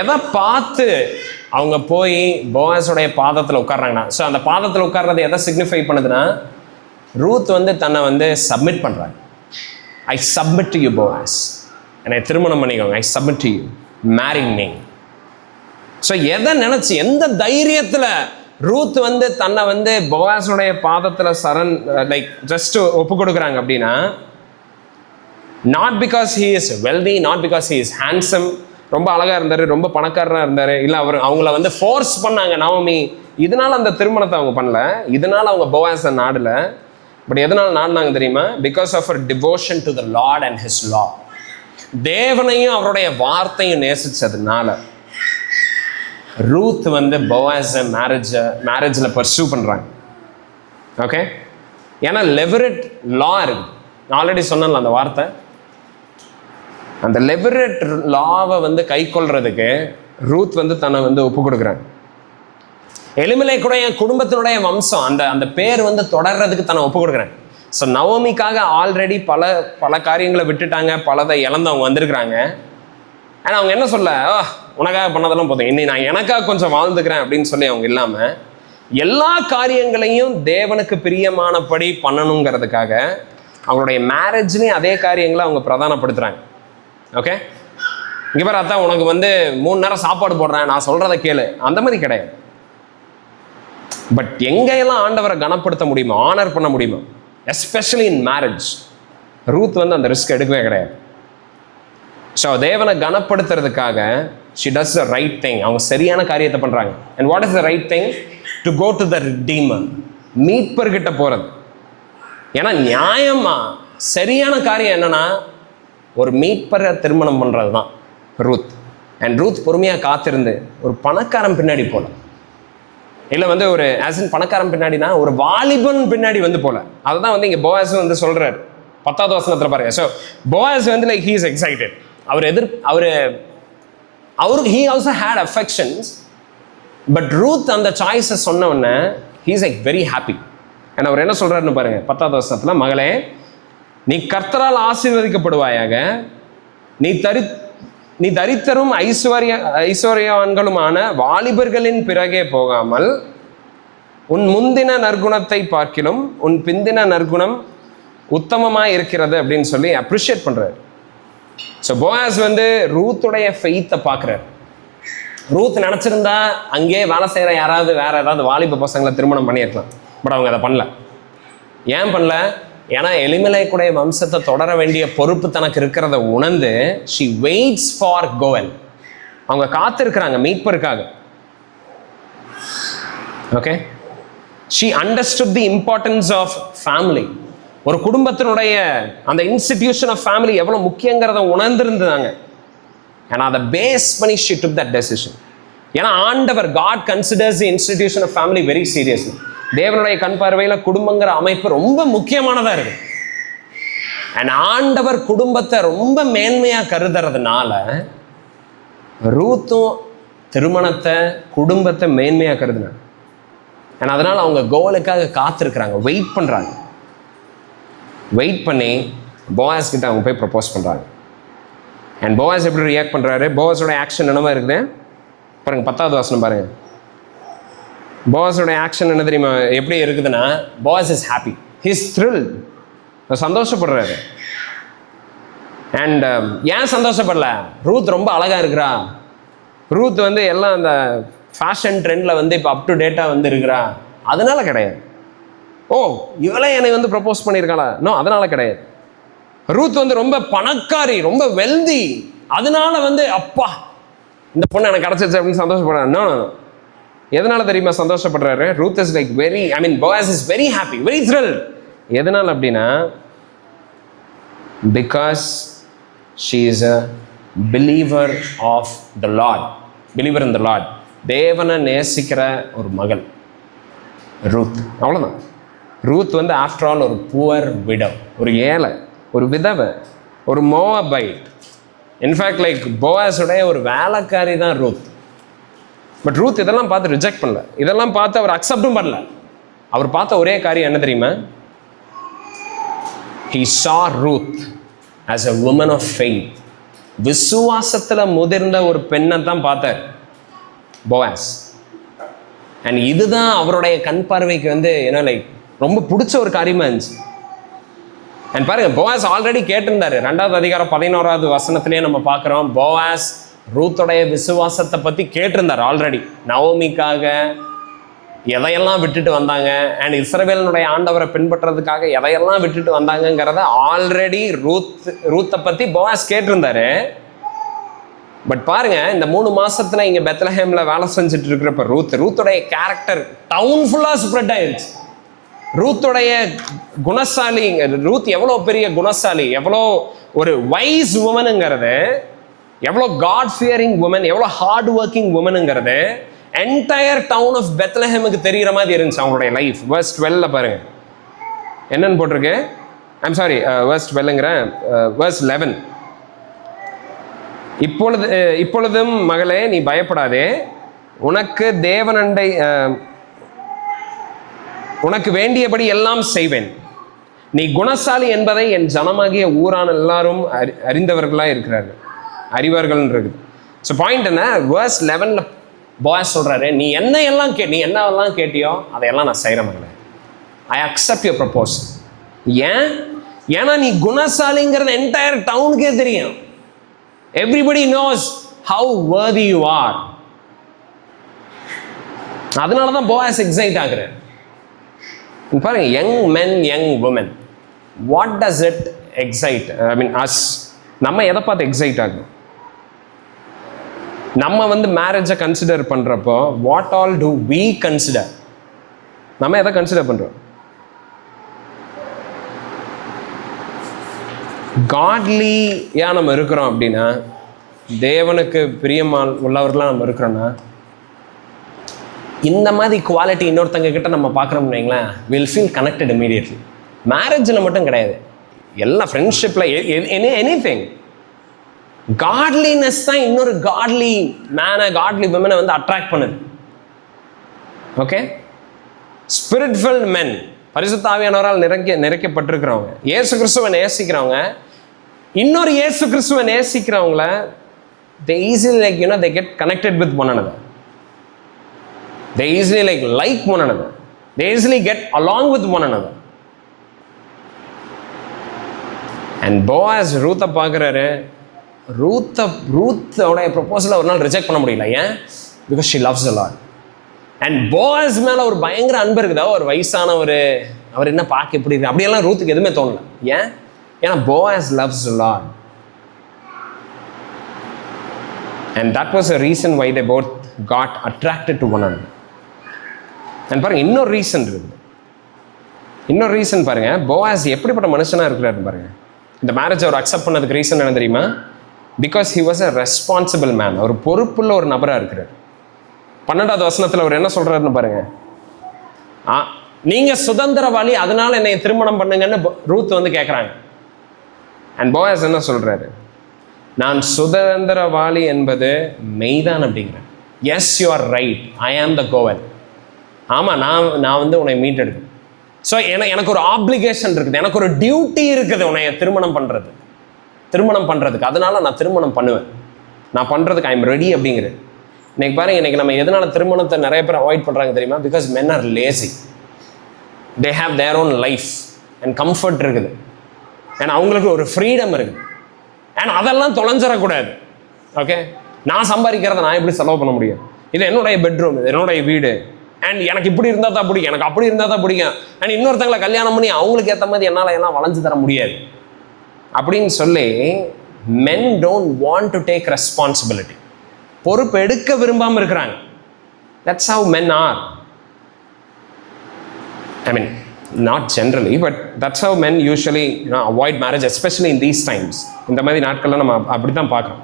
எதை பார்த்து அவங்க போய் போவாஸோடைய பாதத்தில் உட்கார்றாங்கன்னா, ஸோ அந்த பாதத்தில் உட்கார்றது எதை சிக்னிஃபை பண்ணுதுன்னா, ரூத் வந்து தன்னை வந்து சப்மிட் பண்ணுறாங்க. I submit to you, Boaz. என்னை திருமணம் பண்ணிக்கோங்க. I submit to you. Marry me. So எதை நினைச்சு, எந்த தைரியத்தில் ரூத் வந்து தன்னை வந்து போவாஸுடைய பாதத்தில் லைக் ஜஸ்ட் ஒப்பு கொடுக்குறாங்க அப்படின்னா, not because he is wealthy, not because he is handsome, ரொம்ப அழகாக இருந்தார், ரொம்ப பணக்காரராக இருந்தார், இல்லை அவங்கள வந்து ஃபோர்ஸ் பண்ணாங்க நவமி, இதனால அந்த திருமணத்தை அவங்க பண்ணல, இதனால அவங்க போவாஸை நாடல. பட் எதனால் நாடினாங்க தெரியுமா? Because of a devotion to the Lord and his law. தேவனையும் அவருடைய வார்த்தையும் நேசிச்சதுனால ரூத் வந்து போவாஸை மேரேஜில் பர்சூ பண்ணுறாங்க. ஓகே, ஏன்னா லெவரேட் லா இருக்கு. நான் ஆல்ரெடி சொன்னேன்ல அந்த வார்த்தை. அந்த லெவரேட் லாவை வந்து கை கொள்றதுக்கு ரூத் வந்து தன்னை வந்து ஒப்பு கொடுக்குறாங்க. எலிமெலேக்குடைய குடும்பத்தினுடைய வம்சம் அந்த பேர் வந்து தொடர்றதுக்கு தன்னை ஒப்பு கொடுக்குறேன். ஸோ நவமிக்காக ஆல்ரெடி பல காரியங்களை விட்டுட்டாங்க, பலதை இழந்தவங்க வந்திருக்கிறாங்க. ஆனால் அவங்க என்ன சொல்ல, உனக்காக பண்ணதெல்லாம் போதும், இன்னி நான் எனக்காக கொஞ்சம் வாழ்ந்துக்கிறேன் அப்படின்னு சொல்லி அவங்க இல்லாமல் எல்லா காரியங்களையும் தேவனுக்கு பிரியமானபடி பண்ணணுங்கிறதுக்காக அவங்களுடைய மேரேஜ்லேயும் அதே காரியங்களை அவங்க பிரதானப்படுத்துகிறாங்க. ஓகே, இங்கே பாரு அத்தான், உனக்கு வந்து 3 நேரம் சாப்பாடு போடுறேன், நான் சொல்கிறத கேளு, அந்த மாதிரி கிடையாது. பட் எங்கெல்லாம் ஆண்டவரை கனப்படுத்த முடியுமோ, ஆனர் பண்ண முடியுமோ, எஸ்பெஷலி இன் மேரேஜ், ரூத் வந்து அந்த ரிஸ்க் எடுக்கவே கிடையாது. ஸோ தேவனை கனப்படுத்துறதுக்காக she does the right thing. அவங்க சரியான காரியத்தை பண்ணுறாங்க. and what is the right thing? to go to the redeemer, மீட்பர்கிட்ட போகிறது. ஏன்னா நியாயமா சரியான காரியம் என்னன்னா, ஒரு மீட்பரை திருமணம் பண்ணுறது தான் ரூத். அண்ட் ரூத் பொறுமையாக காத்திருந்து ஒரு பணக்காரன் பின்னாடி போல, இல்லை வந்து ஒரு ஆசின் பணக்காரன் பின்னாடினா ஒரு வாலிபன் பின்னாடி வந்து போல. அதுதான் வந்து இங்கே போவாஸ் வந்து சொல்கிறார் 10வது வசனத்தில் பாருங்க. ஸோ போவாஸ் வந்து லைக் ஹீ இஸ் எக்ஸைட்டட். அவருக்கு he also had affections, but Ruth அந்த சாய்ஸை சொன்ன உடனே he is like very happy. and அவர் என்ன சொல்றாருன்னு பாருங்க 10வது வசனத்தில், மகளே நீ கர்த்தரால் ஆசீர்வதிக்கப்படுவாயாக, நீ தரித்தரும் ஐஸ்வர்யவான்களுமான வாலிபர்களின் பிறகே போகாமல் உன் முந்தின நற்குணத்தை பார்க்கிலும் உன் பிந்தின நற்குணம் உத்தமமாக இருக்கிறது அப்படின்னு சொல்லி அப்ரிஷியேட் பண்றாரு. ஸோ போவாஸ் வந்து ரூத்துடைய ஃபெய்த்தை பார்க்குறாரு. ரூத் நினச்சிருந்தா அங்கேயே வேலை செய்கிற யாராவது வேற ஏதாவது வாலிப பசங்களை திருமணம் பண்ணியிருக்கலாம். பட் அவங்க அதை பண்ணல. ஏன் பண்ணல? ஏன்னா எலிமெலேக்குடைய வம்சத்தை தொடர வேண்டிய பொறுப்பு தனக்கு இருக்கிறத உணர்ந்து she waits for கோவல். அவங்க காத்திருக்கிறாங்க மீட்பருக்காக. Okay, she understood the importance of family. ஒரு குடும்பத்தினுடைய அந்த இன்ஸ்டிடியூஷன் ஆஃப் ஃபேமிலி எவ்வளோ முக்கியங்கிறத உணர்ந்திருந்தாங்க. ஏன்னா அதை பேஸ் பண்ணி she took that decision. ஏன்னா ஆண்டவர் God considers the institution of family very seriously. தேவனுடைய கண் பார்வையில் குடும்பங்கிற அமைப்பு ரொம்ப முக்கியமானதாக இருக்கு. அண்ட் ஆண்டவர் குடும்பத்தை ரொம்ப மேன்மையாக கருதுறதுனால ரூத்தும் திருமணத்தை குடும்பத்தை மேன்மையாக கருதுனாங்க. அண்ட் அதனால் அவங்க கோவலுக்காக காத்திருக்கிறாங்க, வெயிட் பண்ணுறாங்க. வெயிட் பண்ணி போவாஸ் கிட்ட அவங்க போய் ப்ரப்போஸ் பண்ணுறாங்க. அண்ட் போவாஸ் எப்படி ரியாக்ட் பண்ணுறாரு? போவாஸோட ஆக்ஷன் என்னவா இருக்குது பாருங்கள், 10வது வசனம் பாருங்கள். போவாஸோட ஆக்ஷன் என்ன தெரியுமா எப்படி இருக்குதுன்னா, Boaz is happy, he is thrilled, சந்தோஷப்படுறாரு. அண்ட் ஏன் சந்தோஷப்படல? ரூத் ரொம்ப அழகாக இருக்கிறா, ரூத் வந்து எல்லாம் அந்த ஃபேஷன் ட்ரெண்டில் வந்து இப்போ அப் டு டேட்டாக வந்து இருக்கிறா, அதனால கிடையாது. ஓ இவளே என்னை வந்து ப்ரப்போஸ் பண்ணியிருக்காளா? நோ, அதனால கிடையாது. ரூத் வந்து ரொம்ப பணக்காரி, ரொம்ப வெல்தி, அதனால வந்து அப்பா இந்த பொண்ணு எனக்கு கிடச்சிச்சு அப்படின்னு சந்தோஷப்படுறாரு. நோ, எதனால தெரியுமா சந்தோஷப்படுறாரு? Ruth is like Boaz is very happy, very thrilled. எதனால அப்படின்னா, because she is a believer of the Lord, believer in the Lord. தேவனை நேசிக்கிற ஒரு மகள் ரூத், அவ்வளோதான். ரூத் வந்து ஆஃப்டர் ஆல் ஒரு புவர் விடவ், ஒரு ஏழை, ஒரு விதவை, ஒரு மோவாபைட். இன்ஃபேக்ட் லைக் போவாஸுடைய ஒரு வேலைக்காரி தான் ரூத். பட் ரூத் இதெல்லாம் பார்த்து ரிஜெக்ட் பண்ணல, இதெல்லாம் பார்த்து அவர் அக்செப்டும் பண்ணல. அவர் பார்த்த ஒரே காரியம் என்ன தெரியுமா? he saw Ruth as a woman of faith. விசுவாசத்தில் முதிர்ந்த ஒரு பெண்ணை தான் பார்த்தார் போவாஸ். அண்ட் இதுதான் அவருடைய கண் பார்வைக்கு வந்து என்ன லைக் ரொம்ப பிடிச்ச ஒரு காரியமா இருந்துச்சு. அண்ட் பாருங்க, போவாஸ் ஆல்ரெடி கேட்டிருந்தாரு. 2வது அதிகாரம் 11வது வசனத்திலேயே நம்ம பார்க்குறோம், போவாஸ் ரூத்துடைய விசுவாசத்தை பற்றி கேட்டிருந்தார் ஆல்ரெடி. நவோமிக்காக எதையெல்லாம் விட்டுட்டு வந்தாங்க, அண்ட் இஸ்ரவேலினுடைய ஆண்டவரை பின்பற்றுறதுக்காக எதையெல்லாம் விட்டுட்டு வந்தாங்கங்கிறத ஆல்ரெடி ரூத்தை பற்றி போவாஸ் கேட்டிருந்தாரு. பட் பாருங்க, இந்த 3 மாசத்துல இங்க பெத்லஹேம்ல வேலை செஞ்சுட்டு இருக்கிறப்ப ரூத்துடைய கேரக்டர் டவுன் ஃபுல்லா ஸ்ப்ரெட் ஆயிருச்சு. ரூத்துடைய குணசாலி, ரூத் எவ்வளோ பெரிய குணசாலி, எவ்வளோ ஒரு வைஸ் உமனுங்கிறது, எவ்வளோ காட் ஃபியரிங் உமன், எவ்வளோ ஹார்ட் ஒர்க்கிங் உமனுங்கிறது என்டையர் டவுன் ஆஃப் பெத்லஹேமுக்கு தெரிகிற மாதிரி இருந்துச்சு அவங்களுடைய லைஃப். verse 12 பாருங்க என்னன்னு போட்டிருக்கு. I'm sorry, verse 12ங்கிற verse 11. இப்பொழுதும் மகளே நீ பயப்படாதே, உனக்கு தேவனண்டை உனக்கு வேண்டியபடி எல்லாம் செய்வேன், நீ குணசாலி என்பதை என் ஜனமாகிய ஊரான எல்லாரும் அறிந்தவர்களாக இருக்கிறார்கள், அறிவார்கள்ன்றது. ஸோ பாயிண்ட் என்ன, verse 11ல பாய்ஸ் சொல்றாரு, நீ என்னவெல்லாம் கேட்டியோ அதையெல்லாம் நான் செய்கிறேன் மகளே, ஐ அக்செப்ட் யுவர் ப்ரப்போசல். ஏன்னா நீ குணசாலிங்கிறது என்டையர் டவுனுக்கே தெரியும். Everybody knows how worthy you are. அதனால தான் போவாஸ் எக்ஸைட் ஆகுறாரு. பாருங்க, young men, young women, what does it excite, I mean us, நம்ம எதை பார்த்து எக்ஸைட் ஆகும்? நம்ம மேரேஜை கன்சிடர் பண்றப்போ what all do we consider? நம்ம எதை கன்சிடர் பண்றோம்? காட்லியா நம்ம இருக்கிறோம் அப்படின்னா, தேவனுக்கு பிரியமான உள்ளவர்களாக நம்ம இருக்கிறோன்னா, இந்த மாதிரி குவாலிட்டி இன்னொருத்தங்க கிட்ட நம்ம பார்க்குறோம்னு வைங்களேன், வில் ஃபீல் கனெக்டட் இமீடியட்லி. மேரேஜில் மட்டும் கிடையாது, எல்லா ஃப்ரெண்ட்ஷிப்பில், எனிதிங். காட்லினஸ் தான் இன்னொரு காட்லி மேனை, காட்லி விமனை அட்ராக்ட் பண்ணுது. ஓகே, ஸ்பிரிட்ஃபுல் மென், பரிசுத்த ஆவியானவரால் நிறைக்கப்பட்டிருக்கிறவங்க, இயேசு கிறிஸ்துவை நேசிக்கிறவங்க, இன்னொரு இயேசு கிறிஸ்துவை நேசிக்கிறவங்கள they easily they get connected with one another, they easily like one another, they easily get along with one another. and Boaz ரூத்தை பார்க்குறாரு. ரூத்தோடைய ப்ரொபோசலை ஒரு நாள் ரிஜெக்ட் பண்ண முடியல. ஏன்? Because she loves the Lord. And Boaz மேலே ஒரு பயங்கர அன்பு இருக்குதா, ஒரு வயசானவர், அவர் என்ன பார்க்க எப்படி இருக்கு அப்படியெல்லாம் ரூத்துக்கு எதுவுமே தோணல. ஏன்னா Boaz loves the Lord. and that was a reason why they both got attracted to one another. and பாருங்க, இன்னொரு ரீசன் இருக்குது. இன்னொரு ரீசன் பாருங்க, போவாஸ் எப்படிப்பட்ட மனுஷனா இருக்கிறாரு பாருங்க. இந்த மேரேஜ் அவர் அக்செப்ட் பண்ணதுக்கு ரீசன் என்ன தெரியுமா? Because he was a responsible man. ஒரு பொறுப்புள்ள ஒரு நபராக இருக்கிறார். 12வது வசனத்தில் அவர் என்ன சொல்றாருன்னு பாருங்க. நீங்க சுதந்திரவாளி, அதனால என்னை திருமணம் பண்ணுங்கன்னு ரூத் கேட்குறாங்க. அண்ட் போவாஸ் என்ன சொல்றாரு? நான் சுதந்திரவாளி என்பது மெய்தான் அப்படிங்கிறேன். எஸ், யூ ஆர் ரைட், ஐ ஆம் த கோவல். ஆமாம், நான் உன்னை மீட்டெடுக்கேன். ஸோ எனக்கு ஒரு ஆப்ளிகேஷன் இருக்குது, எனக்கு ஒரு டியூட்டி இருக்குது உன்னை திருமணம் பண்ணுறதுக்கு. அதனால நான் திருமணம் பண்ணுவேன், நான் பண்ணுறதுக்கு ஐ எம் ரெடி அப்படிங்கிறது. இன்னைக்கு பாருங்க, இன்னைக்கு நம்ம எதனால திருமணத்தை நிறைய பேர் அவாய்ட் பண்ணுறாங்க தெரியுமா? Because men are lazy. they have their own life and comfort இருக்குது. ஏன்னா அவங்களுக்கு ஒரு ஃப்ரீடம் இருக்குது. ஏன்னா அதெல்லாம் தொலைஞ்சிடக்கூடாது. ஓகே, நான் சம்பாதிக்கிறத நான் எப்படி செலவு பண்ண முடியும்? இது என்னுடைய பெட்ரூம், இது என்னுடைய வீடு, அண்ட் எனக்கு இப்படி இருந்தால் தான் பிடிக்கும், எனக்கு அப்படி இருந்தால் தான் பிடிக்கும், அண்ட் இன்னொருத்தங்களை கல்யாணம் பண்ணி அவங்களுக்கு ஏற்ற மாதிரி என்னால் எல்லாம் வளைஞ்சு தர முடியாது அப்படின்னு சொல்லி men don't want to take responsibility. பொறுப்பு எடுக்க விரும்பாமல் இருக்கிறாங்க. That's how men are. I mean, not generally, but that's how men usually avoid marriage, especially in these times. இந்த மாதிரி நாட்களில் நம்ம அப்படி தான் பார்க்குறோம்.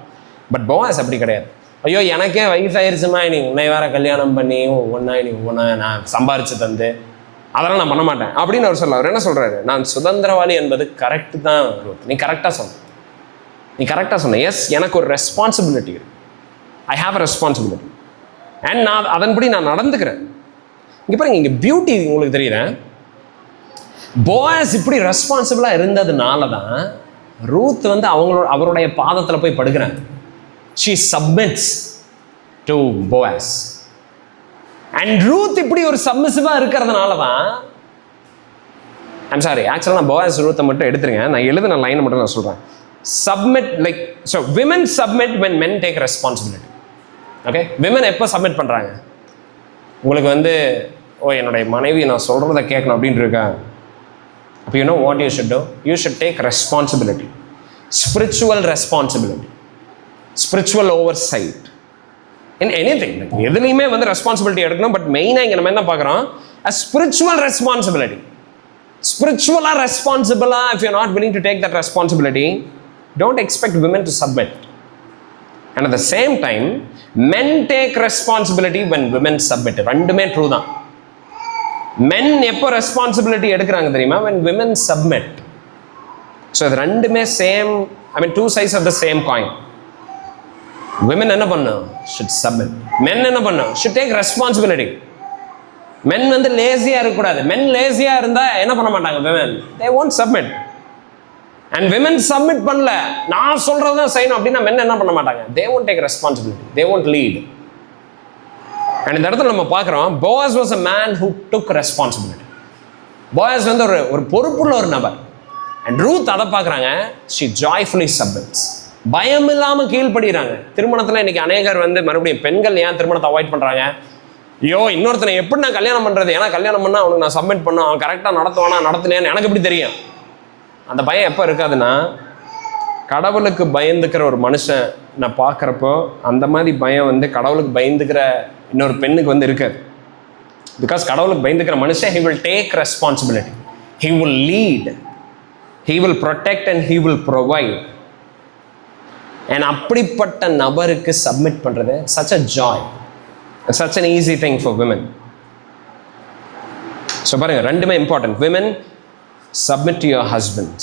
பட் போவாஸ் அப்படி கிடையாது. ஐயோ, எனக்கே வயசாயிருச்சுமா, நீ உன்னை வேற கல்யாணம் பண்ணி ஒவ்வொன்றா நான் சம்பாரிச்சு தந்து அதெல்லாம் நான் பண்ண மாட்டேன் அப்படின்னு அவர் சொல்ல. அவர் என்ன சொல்கிறாரு? நான் சுதந்திரவாளி என்பது கரெக்டு தான். நீ கரெக்டாக சொன்ன. எஸ், எனக்கு ஒரு ரெஸ்பான்சிபிலிட்டி இருக்கு. I have a responsibility and நான் அதன்படி நான் நடந்துக்கிறேன். இங்கே பாருங்க, இங்கே பியூட்டி உங்களுக்கு தெரியுது. போவாஸ் இப்படி ரெஸ்பான்சிபிளாக இருந்ததுனால தான் ரூத் அவருடைய பாதத்தில் போய் படுக்கிறாங்க. she submits to Boaz. and Ruth இப்படி ஒரு சப்மிசிவா இருக்கிறதுனால தான், ஐம் சாரி, ஆக்சுவலாக நான் போவாஸ் ரூத்தை மட்டும் எடுத்துருங்க, நான் எழுதின லைனை மட்டும் நான் சொல்கிறேன். submit, like, so women submit when men take responsibility. Okay, women எப்போ சப்மிட் பண்ணுறாங்க? உங்களுக்கு வந்து என்னுடைய மனைவி நான் சொல்கிறத கேட்கணும் அப்படின்னு இருக்கா, அப்போ you know what you should do? You should take responsibility, spiritual responsibility, spiritual oversight in anything. எதுலையுமே வந்து ரெஸ்பான்சிபிலிட்டி எடுக்கணும். பட் மெயினாக இங்கே நம்ம என்ன பார்க்குறோம்? a spiritual responsibility. Spiritually responsible, if you're not willing to take that responsibility, don't expect women to submit. And at the same time, men take responsibility when women submit. ரெண்டுமே true தான். men எப்போ responsibility எடுக்கிறாங்க தெரியுமா? when women submit. So இது ரெண்டுமே same, I mean 2 sides of the same coin. women என்ன பண்ணும்? should submit. men என்ன பண்ணும்? should take responsibility. men வந்து லேசியாக இருக்கக்கூடாது. men லேசியாக இருந்தால் என்ன பண்ண மாட்டாங்க? women, they won't submit. and women submit பண்ணல, நான் சொல்கிறது தான் செய்யணும் அப்படின்னா men என்ன பண்ண மாட்டாங்க? they won't take responsibility, they won't lead. and இந்த இடத்துல நம்ம பார்க்குறோம், Boaz was a man who took responsibility. Boaz வந்து ஒரு பொறுப்புள்ள ஒரு நபர். and Ruth அதை பார்க்குறாங்க, she joyfully submits. பயம் இல்லாமல் கீழ்ப்படுகிறாங்க. திருமணத்தில் இன்னைக்கு அநேகர் வந்து மறுபடியும் பெண்கள் ஏன் திருமணத்தை அவாய்ட் பண்ணுறாங்க? ஐயோ இன்னொருத்தனை எப்படி நான் கல்யாணம் பண்ணுறது? ஏன்னா கல்யாணம் பண்ணால் அவனுக்கு நான் சப்மிட் பண்ணோம், அவன் கரெக்டாக நடத்துவானா நடத்தினேன்னு எனக்கு எப்படி தெரியும்? அந்த பயம் எப்போ இருக்காதுன்னா, கடவுளுக்கு பயந்துக்கிற ஒரு மனுஷன் நான் பார்க்குறப்போ அந்த மாதிரி பயம் வந்து கடவுளுக்கு பயந்துக்கிற இன்னொரு பெண்ணுக்கு வந்து இருக்காது. பிகாஸ் கடவுளுக்கு பயந்துக்கிற மனுஷன், he will take responsibility, he will lead, he will protect and he will provide. and அப்படிப்பட்ட நபருக்கு சப்மிட் பண்ணுறது such a joy, such an easy thing for women. So பாருங்க, ரெண்டுமே important. women submit to your husbands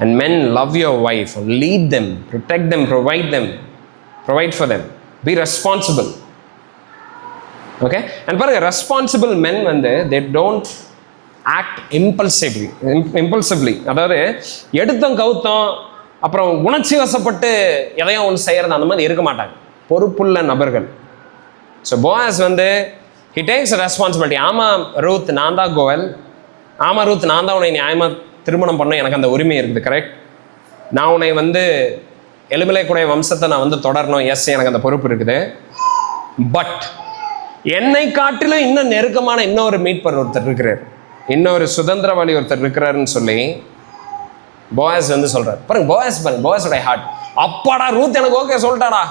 and men love your wife, lead them, protect them, provide for them, be responsible. okay, and பாருங்க, responsible men வந்து they don't act impulsively. அதாவது எடுத்தோம் கவுத்தோம் அப்புறம் உணர்ச்சி வசப்பட்டு எதையும் ஒன்று செய்யறது அந்த மாதிரி இருக்க மாட்டாங்க. பொறுப்புள்ள நபர்கள். ஸோ போயாஸ் வந்து he takes responsibility. ஆமாம் ரூத், நான் தான் கோயல். ஆமாம் ரூத், நான் தான் உன்னை நியாயமாக திருமணம் பண்ண, எனக்கு அந்த உரிமை இருக்குது, கரெக்ட். நான் உன்னை வந்து எலிமெலேக்குடைய வம்சத்தை நான் வந்து தொடரணும், எஸ் எனக்கு அந்த பொறுப்பு இருக்குது. பட் என்னை காட்டிலும் இன்னும் நெருக்கமான இன்னொரு மீட்பர் ஒருத்தர் இருக்கிறார், இன்னொரு சுதந்திரவாளி ஒருத்தர் இருக்கிறாருன்னு சொல்லி போயாஸ் வந்து சொல்கிறார். பாருங்க போயாஸோட ஹார்ட், அப்பாடா ரூத் எனக்கு ஓகே சொல்லிட்டாடா,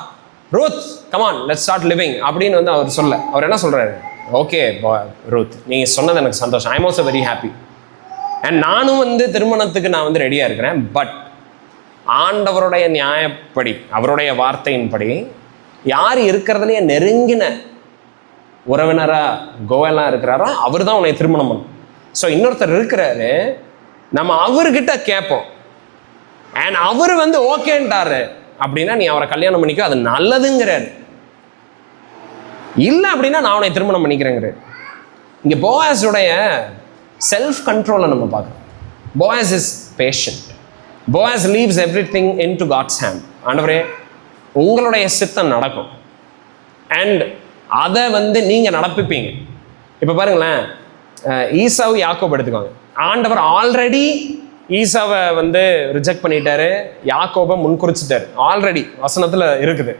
Ruth come on let's start living அப்படின்னு வந்து அவர் என்ன சொல்கிறாரு? ஓகே ரூத், நீங்கள் சொன்னது எனக்கு சந்தோஷம், I am also very happy. And நானும் வந்து திருமணத்துக்கு நான் வந்து ரெடியாக இருக்கிறேன். பட் ஆண்டவருடைய நியாயப்படி, அவருடைய வார்த்தையின்படி யார் இருக்கிறதுலையே நெருங்கின உறவினராக கோவெல்லாம் இருக்கிறாரோ அவர் தான் உன்னை திருமணம் பண்ணும். ஸோ இன்னொருத்தர் இருக்கிறாரு, நம்ம அவர்கிட்ட கேட்போம். அண்ட் அவர் வந்து ஓகேன்ட்டாரு அப்படின்னா நீ அவரை கல்யாணம் பண்ணிக்கோ, அது நல்லதுங்கிறாரு. இல்லை அப்படின்னா நான் அவனை திருமணம் பண்ணிக்கிறேங்கிறாரு. இங்கே போயாஸுடைய செல்ஃப் கண்ட்ரோலை நம்ம பார்க்குறோம். Boaz is patient. Boaz leaves everything into God's hand. ஆண்டவரே உங்களுடைய சித்தம் நடக்கும் அண்ட் அதை வந்து நீங்கள் நடப்பிப்பீங்க. இப்போ பாருங்களேன், ஈசாவு யாக்கோபு எடுத்துக்கோங்க. ஆண்டவர் ஆல்ரெடி ஈசாவை வந்து ரிஜெக்ட் பண்ணிட்டாரு, யாக்கோபை முன்குறிச்சிட்டாரு. ஆல்ரெடி வசனத்தில் இருக்குது.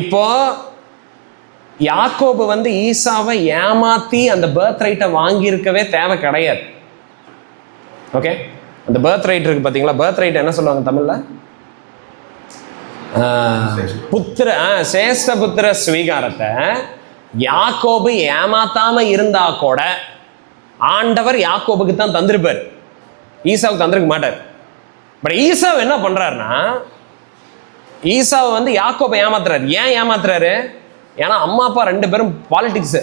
இப்போ யாக்கோபு வந்து ஈசாவை ஏமாத்தி அந்த பர்த் ரைட்டை வாங்கியிருக்கவே தேவை கிடையாது. ஓகே, அந்த பர்த் ரைட் இருக்கு பார்த்தீங்களா? பர்த் ரைட் என்ன சொல்லுவாங்க தமிழில்? சேஷ்ட புத்திர ஸ்வீகாரத்தை யாக்கோபு ஏமாத்தாம இருந்தா கூட ஆண்டவர் யாக்கோபுக்கு தான் தந்திருப்பார், ஈசாவுக்கு தந்திருக்க மாட்டார். பட் ஈசாவை என்ன பண்றாருன்னா, ஈசாவை வந்து யாக்கோபை ஏமாத்துறாரு. ஏன் ஏமாத்துறாரு? ஏன்னா அம்மா அப்பா ரெண்டு பேரும் பாலிடிக்ஸ்.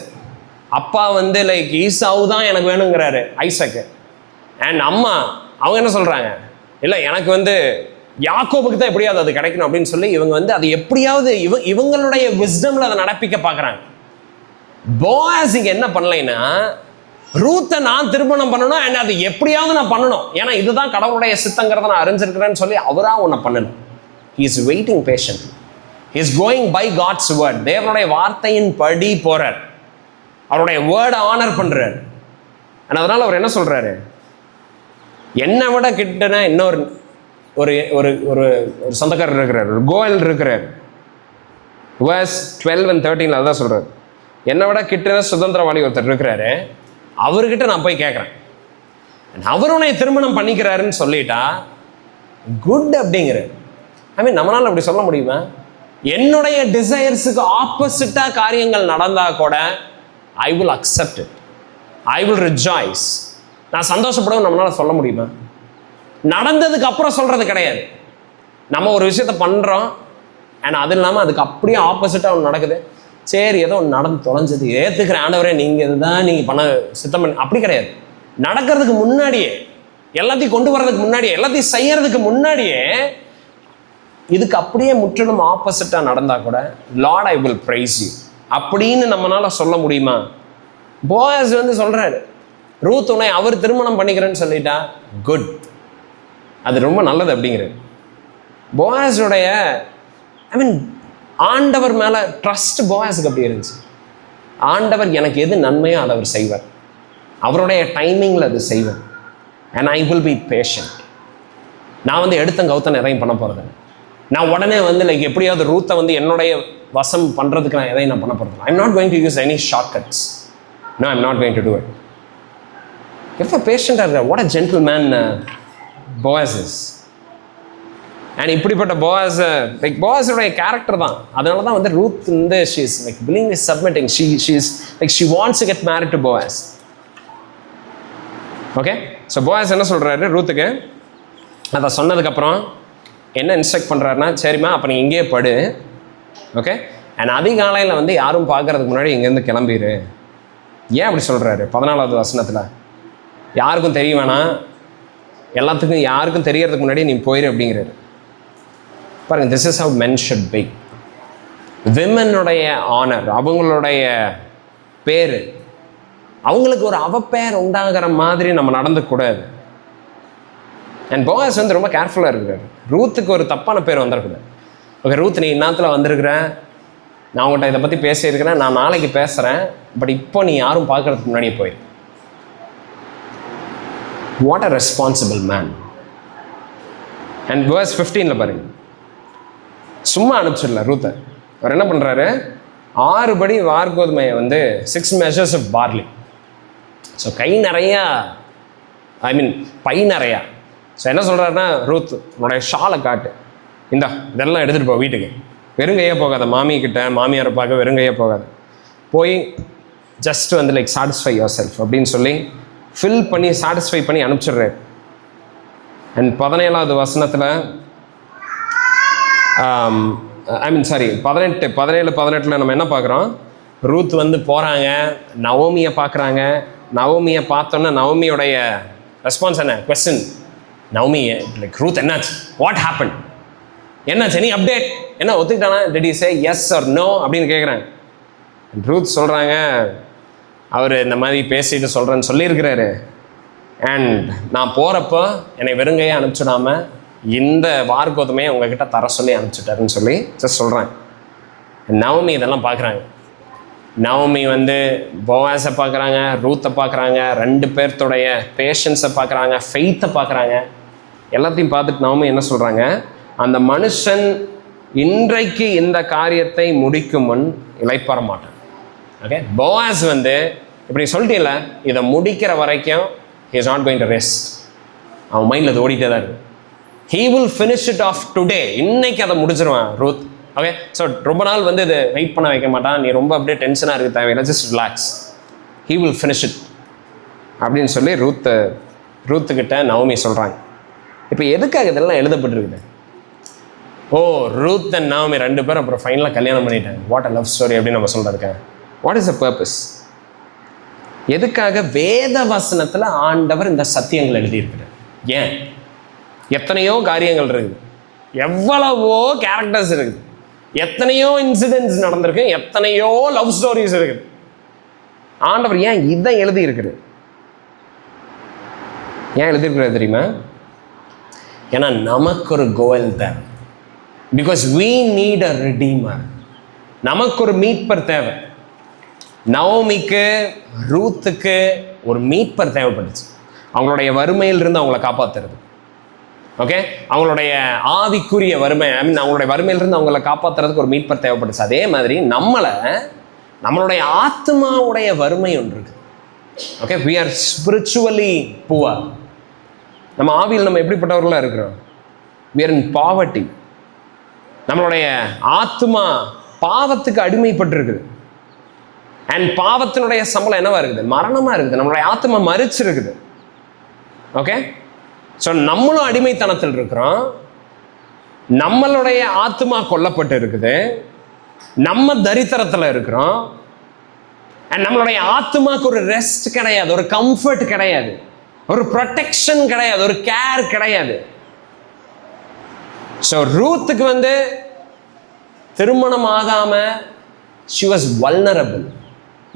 அப்பா வந்து லைக் ஈசாவு தான் எனக்கு வேணுங்கிறாரு, ஐசக்கு. அண்ட் அம்மா அவங்க என்ன சொல்றாங்க, இல்லை எனக்கு வந்து யாக்கோபுக்கு தான் எப்படியாவது அது கிடைக்கணும் அப்படின்னு சொல்லி இவங்க வந்து அது எப்படியாவது இவங்களுடைய விஸ்டம்ல அதை நடப்பிக்க பார்க்குறாங்க. போயாஸ் இங்க என்ன பண்ணலைன்னா, ரூத்தை நான் திருமணம் பண்ணணும் அண்ட் அது எப்படியாவது நான் பண்ணணும், ஏன்னா இதுதான் கடவுளுடைய சித்தங்கிறத நான் அறிஞ்சிருக்கிறேன்னு சொல்லி அவரா ஒன்று பண்ணணும். He is waiting patiently. He is going by God's word. தேவனுடைய வார்த்தையின் படி போறார், அவருடைய வேர்டை ஆனர் பண்றார். அதனால அவர் என்ன சொல்றாரு, என்னை விட கிட்டன இன்னொரு ஒரு ஒரு ஒரு ஒரு சொந்தக்காரர் இருக்கிறார், ஒரு கோயல் இருக்கிறார். verse 12 and 13 அதான் சொல்றாரு, என்னை விட கிட்ட சுதந்திரவாளி ஒருத்தர் இருக்கிறாரு, அவர்கிட்ட நான் போய் கேட்குறேன், அவர் உன்னை திருமணம் பண்ணிக்கிறாருன்னு சொல்லிட்டா குட் அப்படிங்கிற. ஐ மீன் நம்மளால அப்படி சொல்ல முடியுமா? என்னுடைய டிசையர்ஸுக்கு ஆப்போசிட்டாக காரியங்கள் நடந்தால் கூட I will accept it, I will rejoice. நான் சந்தோஷப்படவும் நம்மளால சொல்ல முடியுமா? நடந்ததுக்கு அப்புறம் சொல்றது கிடையாது. நம்ம ஒரு விஷயத்த பண்ணுறோம் அண்ட் அது இல்லாமல் அதுக்கு அப்படியே ஆப்போசிட்டாக ஒன்று நடக்குது, சரி ஏதோ ஒன்று நடந்து தொலைஞ்சது, ஏற்றுக்கிற ஆண்டவரே நீங்கள் இதுதான் நீங்கள் பண்ண சித்தம் பண்ணி, அப்படி கிடையாது. நடக்கிறதுக்கு முன்னாடியே, எல்லாத்தையும் கொண்டு வர்றதுக்கு முன்னாடியே, எல்லாத்தையும் செய்யறதுக்கு முன்னாடியே இதுக்கு அப்படியே முற்றிலும் ஆப்போசிட்டாக நடந்தால் கூட Lord I will price you அப்படின்னு நம்மளால சொல்ல முடியுமா? போயாஸ் வந்து சொல்கிறாரு, ரூத் உன்னை அவர் திருமணம் பண்ணிக்கிறேன்னு சொல்லிட்டா குட், அது ரொம்ப நல்லது அப்படிங்கிறது. போயாஸுடைய ஐ மீன் ஆண்டவர் மேலே ட்ரஸ்ட் போயாஸுக்கு அப்படி இருந்துச்சு. ஆண்டவர் எனக்கு எது நன்மையோ அதை அவர் செய்வார், அவருடைய டைமிங்கில் அது செய்வார். And I will be patient. நான் வந்து எடுத்த கௌத்தன் எதையும் பண்ண போகிறது, நான் உடனே வந்து லைக் எப்படியாவது ரூத்தை வந்து என்னுடைய வசம் பண்ணுறதுக்கு நான் எதையும் நான் பண்ண போகிறது. I'm not going to use any shortcuts. No, I'm not going to do it. எப்போ பேஷண்டாக இருக்கிற, what a gentleman Boaz is. And இப்படிப்பட்ட போயாஸ் லைக் போயாஸுடைய கேரக்டர் தான். அதனால தான் வந்து ரூத் வந்து she is like feeling is submitting, she is like she wants to get married to Boaz. Okay, so Boaz என்ன சொல்கிறாரு ரூத்துக்கு, அதை சொன்னதுக்கப்புறம் என்ன இன்ஸ்ட்ரக்ட் பண்ணுறாருன்னா, சரிம்மா அப்போ நீ இங்கேயே படு, ஓகே, அண்ட் அதிகாலையில் வந்து யாரும் பார்க்கறதுக்கு முன்னாடி இங்கேருந்து கிளம்பிடு. ஏன் அப்படி சொல்கிறாரு? 14வது வசனத்தில் யாருக்கும் தெரிய வேணாம், எல்லாத்துக்கும் யாருக்கும் தெரியறதுக்கு முன்னாடி நீ போயிரு அப்படிங்கிறாரு. பாருங்க, this is how men should be. விமனுடைய ஆனர், அவங்களுடைய பேர், அவங்களுக்கு ஒரு அவப்பெயர் உண்டாகிற மாதிரி நம்ம நடந்துக்கூடாது. அண்ட் போயாஸ் வந்து ரொம்ப கேர்ஃபுல்லாக இருக்கிறார், ரூத்துக்கு ஒரு தப்பான பேர் வந்துடக்கூடாது. ஓகே, ரூத் நீ இந்நேரத்தில் வந்திருக்கிறேன், நான் உங்கள்கிட்ட இதை பற்றி பேசியிருக்கிறேன், நான் நாளைக்கு பேசுகிறேன், பட் இப்போ நீ யாரும் பார்க்கறதுக்கு முன்னாடியே போயிரு. What a responsible man. And verse 15 பாருங்க, சும்மா அனுப்பிச்சிடல ரூத்தை. அவர் என்ன பண்ணுறாரு, 6 படி வார்கோதுமையை வந்து 6 measures of barley, ஸோ கை நிறையா, ஐ மீன் பை நிறையா. ஸோ என்ன சொல்கிறாருன்னா, ரூத் உன்னுடைய ஷாலை காட்டு, இந்தா இதெல்லாம் எடுத்துகிட்டு போ வீட்டுக்கு, வெறுங்கையாக போகாத, மாமிக்கிட்ட மாமியாரை பார்க்க வெறுங்கையாக போகாத, போய் ஜஸ்ட் வந்து லைக் சாட்டிஸ்ஃபை யுவர் செல்ஃப் அப்படின்னு சொல்லி ஃபில் பண்ணி சாட்டிஸ்ஃபை பண்ணி அனுப்பிச்சிடுறாரு. அண்ட் 17வது வசனத்தில் ஐ மீன் சாரி 17, 18 நம்ம என்ன பார்க்குறோம், ரூத் வந்து போகிறாங்க, நவோமியை பார்க்குறாங்க. நவோமியை பார்த்தோன்னா நவோமியோடைய ரெஸ்பான்ஸ் என்ன? கொஸ்டின். நவோமி லைக் ரூத் என்னாச்சு, வாட் ஹேப்பன், என்னாச்சு, நீ அப்டேட் என்ன, ஒத்துக்கிட்டானா, did he say yes or no அப்படின்னு கேட்குறாங்க. ரூத் சொல்கிறாங்க, அவர் இந்த மாதிரி பேசிட்டு சொல்கிறேன்னு சொல்லியிருக்கிறாரு, அண்ட் நான் போகிறப்போ என்னை வெறுங்கையை அனுப்பிச்சிடாமல் இந்த வார்கோதுமையை உங்ககிட்ட தர சொல்லி அனுப்பிச்சிட்டாருன்னு சொல்லி ஜஸ்ட் சொல்கிறேன். நவமி இதெல்லாம் பார்க்குறாங்க. நவமி வந்து போவாஸை பார்க்குறாங்க, ரூத்தை பார்க்குறாங்க, 2 பேர்த்தோடைய பேஷன்ஸை பார்க்குறாங்க, ஃபெய்த்தை பார்க்குறாங்க. எல்லாத்தையும் பார்த்துட்டு நவமி என்ன சொல்கிறாங்க, அந்த மனுஷன் இன்றைக்கு இந்த காரியத்தை முடிக்கும் முன் இளைப்பாற மாட்டான். ஓகே, போவாஸ் வந்து இப்படி சொல்லிட்டீங்கள, இதை முடிக்கிற வரைக்கும் he is not going to rest. அவன் மைண்டில் அது ஓடிட்டே தான் இருக்கு. he will finish it off today. இன்னைக்கு அதை முடிச்சிருவான் ரூத். ஓகே, ஸோ ரொம்ப நாள் வந்து இது வெயிட் பண்ண வைக்க மாட்டான், நீ ரொம்ப அப்படியே டென்ஷனாக இருக்க தேவையில்லை, just relax, he will finish it அப்படின்னு சொல்லி ரூத்துக்கிட்ட நவமி சொல்கிறாங்க. இப்போ எதுக்காக இதெல்லாம் எழுதப்பட்டிருக்குது? ஓ, ரூத் அண்ட் நவமி 2 பேரும் அப்புறம் ஃபைனலாக கல்யாணம் பண்ணிட்டாங்க, வாட் அ லவ் ஸ்டோரி அப்படின்னு நம்ம சொல்கிறதுக்கா? What is the purpose? எதுக்காக வேத வசனத்தில் ஆண்டவர் இந்த சத்தியங்கள் எழுதியிருக்கிறார்? ஏன்? எத்தனையோ காரியங்கள் இருக்குது, எவ்வளவோ கேரக்டர்ஸ் இருக்குது, எத்தனையோ இன்சிடென்ட்ஸ் நடந்திருக்கு, எத்தனையோ லவ் ஸ்டோரிஸ் இருக்குது. ஆண்டவர் ஏன் இதை எழுதி இருக்குது? ஏன் எழுதியிருக்கிறது தெரியுமா? ஏன்னா நமக்கு ஒரு கோல் தேவை. Because we need a redeemer. நமக்கு ஒரு மீட்பர் தேவை. நவோமிக்கு ரூத்துக்கு ஒரு மீட்பர் தேவைப்பட்டுச்சு, அவங்களுடைய வறுமையிலிருந்து அவங்கள காப்பாற்றுறது. ஓகே, அவங்களுடைய ஆவிக்குரிய வறுமை, ஐ மீன் அவங்களுடைய வறுமையிலிருந்து அவங்களை காப்பாற்றுறதுக்கு ஒரு மீட்பர் தேவைப்பட்டுச்சு. அதே மாதிரி நம்மளுடைய ஆத்மாவுடைய வறுமை ஒன்று இருக்கு. Okay, we are spiritually poor. நம்ம ஆவியில் நம்ம எப்படிப்பட்டவர்களாக இருக்கிறோம்? we are in poverty. நம்மளுடைய ஆத்மா பாவத்துக்கு அடிமைப்பட்டிருக்குது. அண்ட் பாவத்தினுடைய சம்பளம் என்னவா இருக்குது? மரணமா இருக்குது. நம்மளுடைய ஆத்மா மரிச்சிருக்குது. ஓகே, ஸோ நம்மளும் அடிமைத்தனத்தில் இருக்கிறோம். நம்மளுடைய ஆத்மா கொல்லப்பட்டு இருக்குது. நம்ம தரித்திரத்தில் இருக்கிறோம். அண்ட் நம்மளுடைய ஆத்மாக்கு ஒரு ரெஸ்ட் கிடையாது, ஒரு கம்ஃபர்ட் கிடையாது, ஒரு ப்ரொடெக்ஷன் கிடையாது, ஒரு கேர் கிடையாது. ஸோ ரூத்துக்கு திருமணம் ஆகாம she was vulnerable.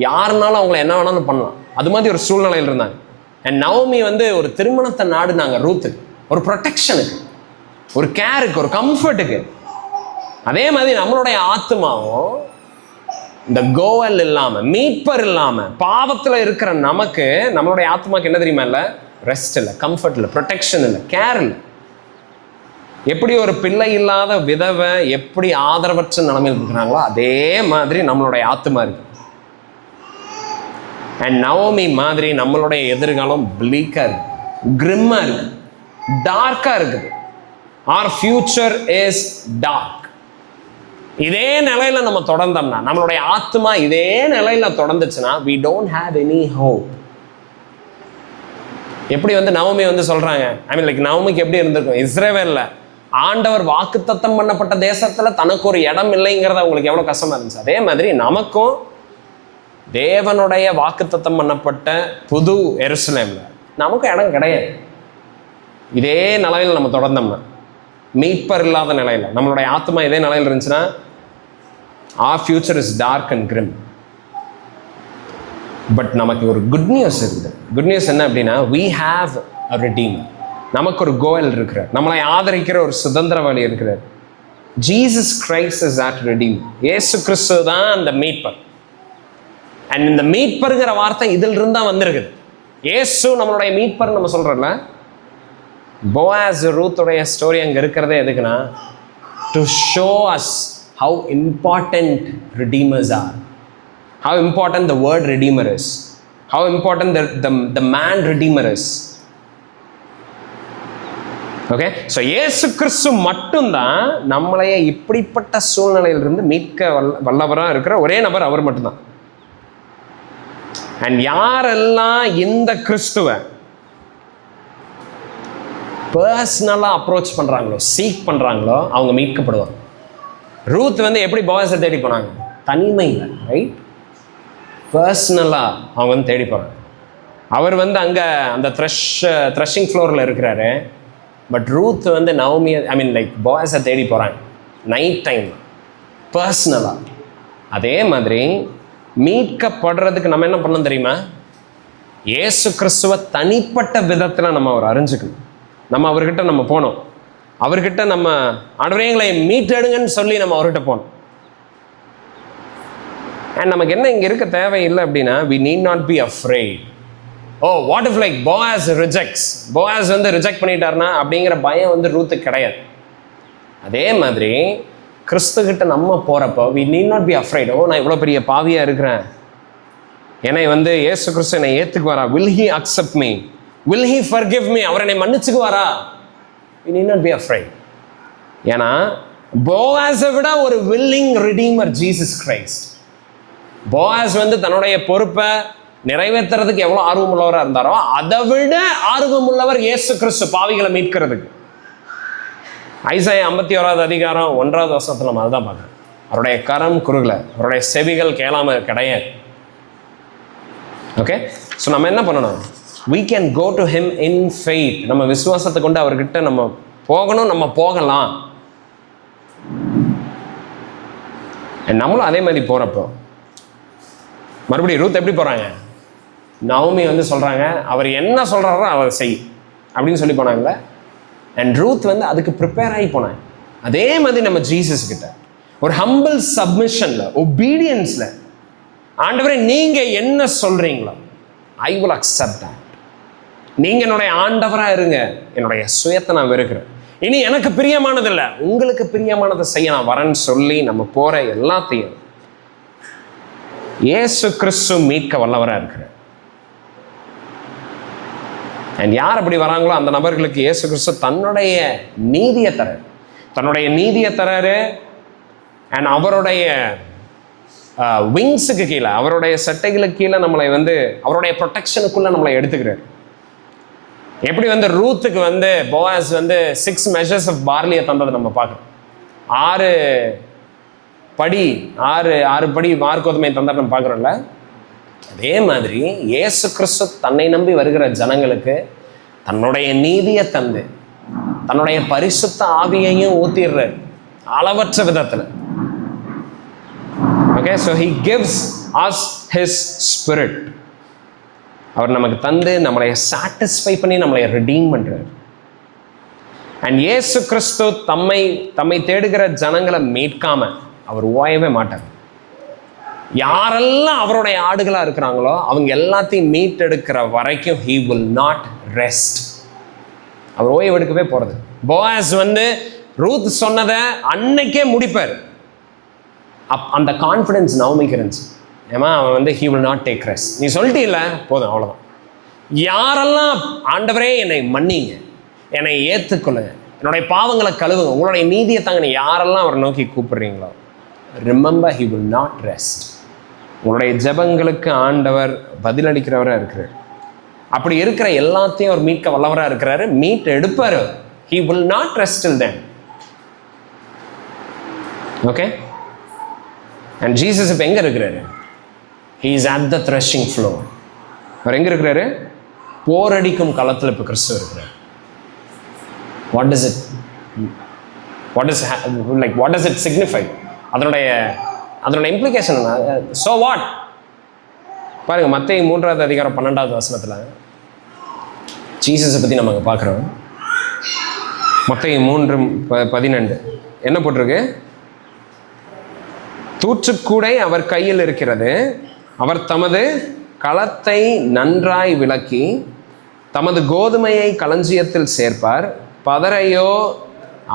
யாருனாலும் அவங்கள என்ன வேணாலும் பண்ணலாம், அது மாதிரி ஒரு சூழ்நிலையில் இருந்தாங்க. அண்ட் நவோமி ஒரு திருமணத்தை நாடுனாங்க ரூத்துக்கு, ஒரு ப்ரொடெக்ஷனுக்கு, ஒரு கேருக்கு, ஒரு கம்ஃபர்ட்டுக்கு. அதே மாதிரி நம்மளுடைய ஆத்மாவும் இந்த கோவல் இல்லாம, மீட்பர் இல்லாம, பாவத்துல இருக்கிற நமக்கு, நம்மளுடைய ஆத்மாக்கு என்ன தெரியுமா? இல்லை ரெஸ்ட் இல்லை, கம்ஃபர்ட் இல்லை, ப்ரொடெக்ஷன் இல்லை, கேர் இல்லை. எப்படி ஒரு பிள்ளை இல்லாத விதவை எப்படி ஆதரவற்ற நிலைமையில் இருக்கிறாங்களோ அதே மாதிரி நம்மளுடைய ஆத்மா இருக்கு. அண்ட் நவோமி மாதிரி நம்மளுடைய எதிர்காலம் பிளீக்கா இருக்கு, கிரிம்மா இருக்கு, டார்க்கா இருக்குது. Our future is dark. இதே நிலையில நம்ம தொடர்ந்தோம்னா, நம்மளுடைய ஆத்மா இதே நிலையில தொடர்ந்துச்சுன்னா, we don't have any hope. எப்படி நவோமி சொல்றாங்க, ஐ மீன் லைக் நவோமிக்கு எப்படி இருந்திருக்கும்? இஸ்ரவேல்ல ஆண்டவர் வாக்குத்தத்தம் பண்ணப்பட்ட தேசத்துல தனக்கு ஒரு இடம் இல்லைங்கிறத அவங்களுக்கு எவ்வளவு கஷ்டமா இருந்துச்சு. அதே மாதிரி நமக்கும் தேவனுடைய வாக்குத்தத்தம் பண்ணப்பட்ட புது எருசலேம்ல நமக்கு இடம் கிடையாது. இதே நிலையில் நம்ம தொடர்ந்தோம்னா, மீட்பர் இல்லாத நிலையில நம்மளுடைய ஆத்மா இதே நிலையில் இருந்துச்சுன்னா, our future is dark and grim. But நமக்கு ஒரு குட் நியூஸ் இருக்குது. குட் நியூஸ் என்ன அப்படின்னா, we have a redeemer. நமக்கு ஒரு கோல் இருக்கிறார், நம்மளை ஆதரிக்கிற ஒரு சுதந்திரவாளி இருக்கிறார். Jesus Christ is that redeemer. இயேசு கிறிஸ்து தான் அந்த மீட்பர். அண்ட் இந்த மீட்பருங்கிற வார்த்தை இதில் இருந்தா வந்திருக்குது. இயேசு நம்மளுடைய மீட்பர் நம்ம சொல்றோம்ல. போவாஸ் ரூத்துடைய ஸ்டோரி அங்க இருக்கிறதே எதுக்குன்னா, to show us how important redeemers are, how important the word redeemer is, how important the man redeemer is. Okay, so இயேசு கிறிஸ்து மட்டும்தான் நம்மளைய இப்படிப்பட்ட சூழ்நிலையிலிருந்து மீட்க வல்லவராக இருக்கிற ஒரே நபர், அவர் மட்டும்தான். அண்ட் யாரெல்லாம் இந்த கிறிஸ்துவை பர்சனலாக அப்ரோச் பண்ணுறாங்களோ, சீக் பண்ணுறாங்களோ, அவங்க மீட்கப்படுவாங்க. ரூத் எப்படி போவாஸை தேடி போனாங்க? தனிமையில், ரைட்? பர்சனலாக அவங்க தேடி போகிறாங்க. அவர் அங்கே அந்த த்ரெஷிங் ஃப்ளோரில் இருக்கிறாரு. But Ruth Naomi, I mean like போவாஸை தேடி போகிறாங்க நைட் டைம், பர்சனலாக. அதே மாதிரி மீட்கப்படுறதுக்கு நம்ம என்ன பண்ணணும் தெரியுமா? இயேசு கிறிஸ்துவ தனிப்பட்ட விதத்தில் நம்ம அவர் அறிஞ்சுக்கணும். நம்ம அவர்கிட்ட நம்ம போனோம், அவர்கிட்ட நம்ம ஆண்டவரே மீட்டெடுங்கன்னு சொல்லி நம்ம அவர்கிட்ட போனோம். அண்ட் நமக்கு என்ன இங்கே இருக்க தேவையில்லை அப்படின்னா, we need not be afraid. Oh, what if like Boaz rejects? Boaz reject பண்ணிட்டாருனா அப்படிங்கிற பயம் ரூத்துக்கு கிடையாது. அதே மாதிரி கிறிஸ்துகிட்ட நம்ம போகிறப்போ we need not be afraid. ஓ, நான் இவ்வளோ பெரிய பாவியாக இருக்கிறேன், என்னை இயேசு கிறிஸ்து என்னை ஏற்றுக்குவாரா? will he accept me? will he forgive me? அவர் என்னை மன்னிச்சுக்குவாரா? we need not be afraid. ஏன்னா போவாஸை விட ஒரு willing redeemer Jesus Christ. Boaz தன்னுடைய பொறுப்பை நிறைவேற்றுறதுக்கு எவ்வளோ ஆர்வம் உள்ளவராக இருந்தாரோ, அதை விட ஆர்வம் உள்ளவர் இயேசு கிறிஸ்து பாவிகளை மீட்கிறதுக்கு. ஐசாயா 51 அதிகாரம் 1வது வசனத்தில் நம்ம அதுதான் பார்க்குறோம். அவருடைய கரம் குறுகல, அவருடைய செவிகள் கேளாம கிடையாது. ஓகே, ஸோ நம்ம என்ன பண்ணணும்? we can go to him in faith. நம்ம விசுவாசத்தை கொண்டு அவர்கிட்ட நம்ம போகணும், நம்ம போகலாம். நம்மளும் அதே மாதிரி போகிறப்போ மறுபடியும் ரூத் எப்படி போகிறாங்க? நவோமி சொல்கிறாங்க, அவர் என்ன சொல்கிறாரோ அவர் செய் அப்படின்னு சொல்லி போனாங்களே. அண்ட் ரூத் அதுக்கு ப்ரிப்பேர் ஆகி போனாங்க. அதே மாதிரி நம்ம ஜீசஸ் கிட்ட ஒரு ஹம்பிள் சப்மிஷன்ல, ஒபீடியன்ஸ்ல, ஆண்டவரே நீங்க என்ன சொல்றீங்களோ ஐ வில் அக்செப்ட் தட். நீங்க என்னுடைய ஆண்டவரா இருங்க, என்னுடைய சுயத்தை நான் வெறுக்கிறேன், இனி எனக்கு பிரியமானதில்லை, உங்களுக்கு பிரியமானதை செய்ய நான் வரேன்னு சொல்லி நம்ம போற எல்லாத்தையும் இயேசு கிறிஸ்து மீட்க வல்லவரா இருக்கிறார். அண்ட் யார் அப்படி வராங்களோ அந்த நபர்களுக்கு இயேசு கிறிஸ்து தன்னுடைய நீதியை தராரு, தன்னுடைய நீதியை தராரு. அண்ட் அவருடைய விங்ஸுக்கு கீழே, அவருடைய சட்டைகளுக்கு கீழே நம்மளை வந்து அவருடைய ப்ரொடெக்ஷனுக்குள்ள நம்மளை எடுத்துக்கிறார். எப்படி வந்து ரூத்துக்கு வந்து போவாஸ் வந்து 6 measures ஆஃப் பார்லியை தந்ததை நம்ம பார்க்குறோம். 6 படி மார்க்கோதுமை தந்ததை நம்ம பார்க்குறோம்ல. அதே மாதிரி இயேசு கிறிஸ்து தன்னை நம்பி வருகிற ஜனங்களுக்கு தன்னுடைய நீதியை தந்து தன்னுடைய பரிசுத்த ஆவியையும் ஊத்திடுறார் அளவற்ற விதத்தில். Okay, so he gives us his spirit. அவர் நமக்கு தந்து நம்மளை சாட்டிஸ்ஃபை பண்ணி நம்மளை ரிடீம் பண்றார். அண்ட் இயேசு கிறிஸ்து தம்மை தேடுகிற ஜனங்களை மீட்காம அவர் ஓயவே மாட்டார். யாரெல்லாம் அவருடைய ஆடுகளா இருக்கிறாங்களோ அவங்க எல்லாத்தையும் மீட்டெடுக்கிற வரைக்கும் he will not rest. அவர் ஓய்வு எடுக்கவே போறது. போவாஸ் வந்து ரூத் சொன்னதை அன்னைக்கே முடிப்பார். அந்த கான்ஃபிடன்ஸ் நவமிக்கு இருந்துச்சு. ஏமா அவன் வந்து he will not take rest. நீ சொல்லிட்டீல்ல, போதும், அவ்வளோதான். யாரெல்லாம் ஆண்டவரே என்னை மன்னிங்க, என்னை ஏற்றுக்கொள்ளுங்க, என்னுடைய பாவங்களை கழுவுங்க, உங்களுடைய நீதியை தாங்க, யாரெல்லாம் அவரை நோக்கி கூப்பிடுறீங்களோ, remember he will not rest. உங்களுடைய ஜெபங்களுக்கு ஆண்டவர் பதிலளிக்கிறவராக இருக்கிறார். அப்படி இருக்கிற எல்லாத்தையும் அவர் மீட்க வல்லவராக இருக்கிறாரு, மீட் எடுப்பார். he will not rest till then. Okay, and Jesus இப்போ எங்கே இருக்கிறாரு? he is at the threshing floor. அவர் எங்கே இருக்கிறாரு? போரடிக்கும் களத்தில் இப்போ கிறிஸ்து இருக்கிறார். what does it signify? அதனுடைய இம்ப்ளிகேஷன் என்ன? So what? பாருங்க, மத்தேயு 3வது அதிகாரம் 12வது வசனத்தில் ஜீசஸை பற்றி நம்ம அங்கே பார்க்குறோம். மத்தேயு 3:12 என்ன போட்டிருக்கு? தூற்றுக்கூடை அவர் கையில் இருக்கிறது, அவர் தமது களத்தை நன்றாய் விளக்கி தமது கோதுமையை களஞ்சியத்தில் சேர்ப்பார், பதரையோ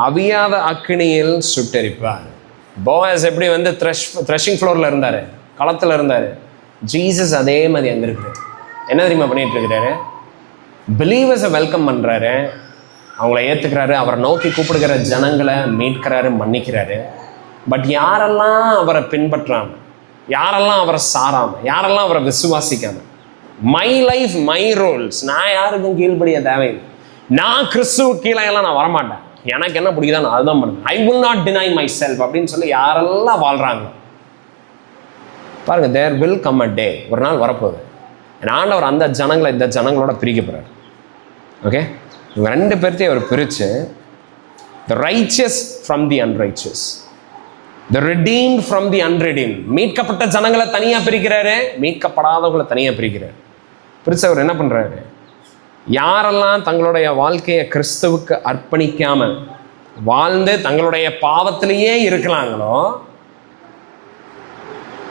அவியாத அக்கினியில் சுட்டெரிப்பார். போவாஸ் எப்படி வந்து த்ரெஷிங் ஃப்ளோரில் இருந்தார், களத்தில் இருந்தார், ஜீசஸ் அதே மாதிரி அங்கே இருக்கிறார். என்ன தெரியுமா பண்ணிட்டு இருக்கிறாரு? பிலீவர்ஸை வெல்கம் பண்ணுறாரு, அவங்கள ஏற்றுக்கிறாரு, அவரை நோக்கி கூப்பிடுகிற ஜனங்களை மீட்கிறாரு, மன்னிக்கிறாரு. பட் யாரெல்லாம் அவரை பின்பற்றாம, யாரெல்லாம் அவரை சாராம, யாரெல்லாம் அவரை விசுவாசிக்காம, மை லைஃப் மை ரூல்ஸ், நான் யாருக்கும் கீழ்படிய தேவையில்லை, நான் கிறிஸ்துவ கீழே எல்லாம் நான் வரமாட்டேன், எனக்கு என்ன பிடிக்குதோ நான் அதுதான் பண்ணுவேன், I will not deny my self அப்படின்னு சொல்லி யாரெல்லாம் வாழ்றாங்க பாருங்க, தேர் வில் கம் அ டே, ஒரு நாள் வரப்போகுது, ஆண்டவர் அந்த ஜனங்களை இந்த ஜனங்களோட பிரிக்க போறாரு. ஓகே, இவங்க 2 பேர்த்தையும் அவர் பிரித்து த righteous from the unrighteous, the redeemed from the unredeemed, மீட்கப்பட்ட ஜனங்களை தனியாக பிரிக்கிறாரு, மீட்கப்படாதவங்களை தனியாக பிரிக்கிறார். பிரித்து அவர் என்ன பண்ணுறாரு? யாரெல்லாம் தங்களுடைய வாழ்க்கையை கிறிஸ்துவுக்கு அர்ப்பணிக்காம வாழ்ந்து தங்களுடைய பாவத்திலேயே இருக்கலாங்களோ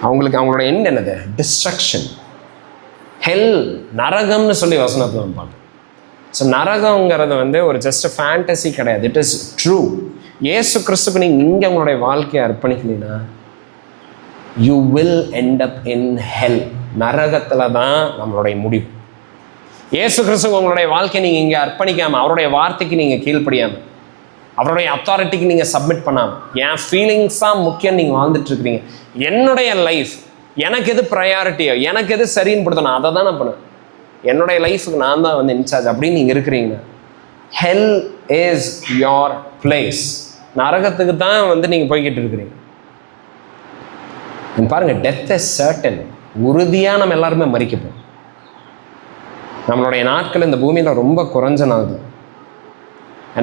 அவங்களுடைய எண்ட் என்னது? டிஸ்ட்ரக்ஷன், ஹெல், நரகம்னு சொல்லி வசனத்தை நம்ம பார்க்கணும். ஸோ நரகங்கிறது வந்து ஒரு ஜஸ்ட் ஃபேண்டசி கிடையாது, இட் இஸ் ட்ரூ. இயேசு கிறிஸ்துக்கு நீங்கள் இங்கே உங்களுடைய வாழ்க்கையை அர்ப்பணிக்கலைன்னா யூ வில் எண்ட் அப் இன் ஹெல். நரகத்தில் தான் நம்மளுடைய முடிவு. இயேசு கிறிஸ்துக்கு உங்களுடைய வாழ்க்கையை நீங்கள் இங்கே அர்ப்பணிக்காமல், அவருடைய வார்த்தைக்கு நீங்கள் கீழ்ப்படியாமல், அவருடைய அத்தாரிட்டிக்கு நீங்கள் சப்மிட் பண்ணாமல், என் ஃபீலிங்ஸாக முக்கியம் நீங்கள் வாழ்ந்துட்டுருக்கிறீங்க, என்னுடைய லைஃப் எனக்கு எது ப்ரையாரிட்டியோ, எனக்கு எது சரின்னு படுத்தணும் அதை தான் நான் பண்ணுவேன், என்னுடைய லைஃபுக்கு நான் தான் வந்து இன்சார்ஜ் அப்படின்னு நீங்கள் இருக்கிறீங்க, ஹெல் இஸ் யோர் பிளேஸ். நரகத்துக்கு தான் வந்து நீங்கள் போய்கிட்டு இருக்கிறீங்க. பாருங்கள், டெத் இஸ் சர்டன், உறுதியாக நம்ம எல்லாருமே மறிக்கப்போம். நம்மளுடைய நாட்கள் இந்த பூமியில் ரொம்ப குறைஞ்ச நாள்.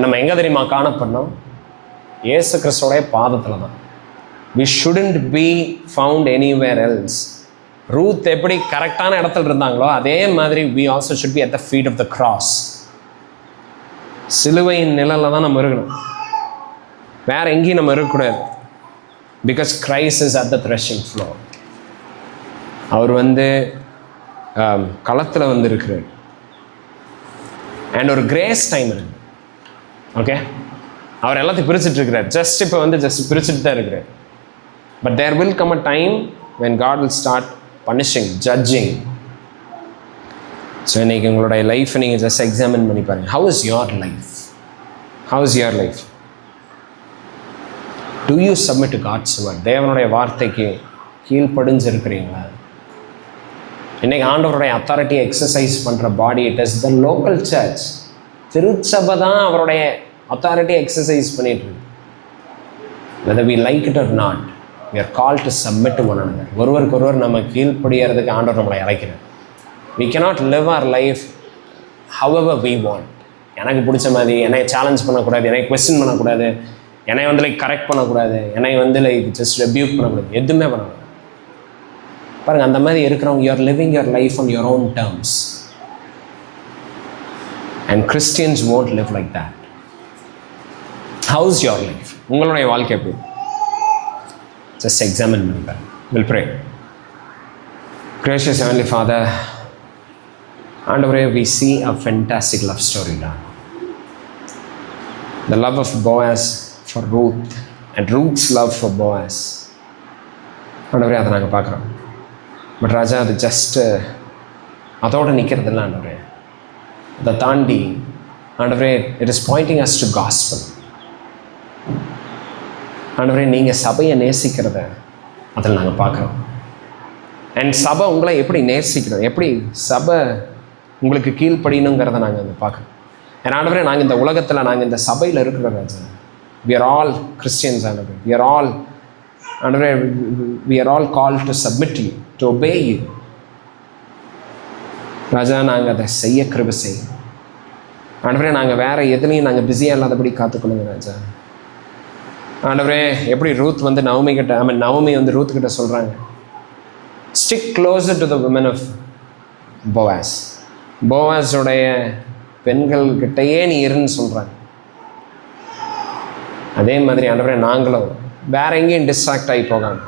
நம்ம எங்கே தெரியுமா காணப்படணும்? இயேசு கிறிஸ்துவோடைய பாதத்தில் தான். we shouldn't be found anywhere else. Ruth எப்படி கரெக்டான இடத்துல இருந்தாங்களோ அதே மாதிரி we also should be at the feet of the cross. சிலுவையின் நிழலில் தான் நம்ம இருக்கணும், வேற எங்கேயும் நம்ம இருக்கக்கூடாது. Because Christ is at the threshing floor. அவர் வந்து களத்தில் வந்து இருக்கிறார். அண்ட் ஒரு கிரேஸ் டைம் இருக்குது. ஓகே, அவர் எல்லாத்தையும் பிரிச்சுட்டு இருக்கிறார். இப்போ பிரிச்சுட்டு தான் இருக்கிறார். But there will come a time when God will start punishing, judging. So இன்றைக்கி உங்களுடைய லைஃப்பை நீங்கள் ஜஸ்ட் எக்ஸாமின் பண்ணி பாருங்கள். How is your life? How is your life? Do you submit to God's word? தேவனுடைய வார்த்தைக்கு கீழ்ப்படிஞ்சிருக்கிறீங்களா? இன்றைக்கி ஆண்டவருடைய அத்தாரிட்டியை எக்ஸசைஸ் பண்ணுற body it is the local church. திருச்சபை தான் அவருடைய அத்தாரிட்டியை எக்ஸசைஸ் பண்ணிட்டு இருக்கு. whether we like it or not, we are called to submit to one another. ஒருவருக்கொருவர் நம்ம கீழ்ப்படியறதுக்கு ஆண்டவர் நம்மளை அழைக்கிறார். we cannot live our life however we want. எனக்கு பிடிச்ச மாதிரி, என்னை சேலஞ்ச் பண்ணக்கூடாது, என்னை கொஸ்டின் பண்ணக்கூடாது, என்னை லைக் கரெக்ட் பண்ணக்கூடாது, என்னை லைக் ஜஸ்ட் ரெபியூக் பண்ணக்கூடாது, எதுவுமே பண்ணக்கூடாது. பாருங்கள், அந்த மாதிரி இருக்கிறவங்க you are living your life on your own terms. And Christians won't live like that. How's your life? உங்களுடைய வாழ்க்கை எப்படி? ஜஸ்ட் எக்ஸாமின் பண்ணுங்க. We'll pray. Gracious Heavenly Father, ஆண்டவரே, we see a fantastic love story now. The love of Boaz for Ruth and Ruth's love for Boaz. ஆண்டவரே, அதை நாங்கள் பார்க்குறோம். But ராஜா, அது ஜஸ்ட்டு அதோடு நிற்கிறதில்ல ஆண்டவரே. அதை தாண்டி ஆண்டவரே, it is Poynting us to gospel. ஆண்டவரே, நீங்கள் சபையை நேசிக்கிறத அதில் நாங்கள் பார்க்குறோம். அண்ட் சபை உங்களை எப்படி நேசிக்கிறோம், எப்படி சபை உங்களுக்கு கீழ்ப்படியணுங்கிறத நாங்கள் அதை பார்க்குறோம். அண்ட் ஆண்டவரே, நாங்கள் இந்த உலகத்தில், நாங்கள் இந்த சபையில் இருக்கிற ராஜா, we are all Christians ஆண்டவரே. we are all ஆண்டவரே, we are all called to submit to you, to obey you. ராஜா, நாங்கள் அதை செய்ய கிருபை செய்யும் ஆண்டவரே. நாங்கள் வேறு எதுலேயும் நாங்கள் பிஸியாக இல்லாதபடி காத்துக்கொள்ளுங்க ராஜா. ஆண்டவரே, எப்படி ரூத் நவமி கிட்ட, நவமி ரூத் கிட்ட சொல்கிறாங்க, stick closer to the women of Boaz. போவாஸோடைய பெண்கள்கிட்டையே நீ இருன்னு சொல்கிறாங்க. அதே மாதிரி ஆண்டவரே, நாங்களும் வேறு எங்கேயும் டிஸ்ட்ராக்ட் ஆகி போகாம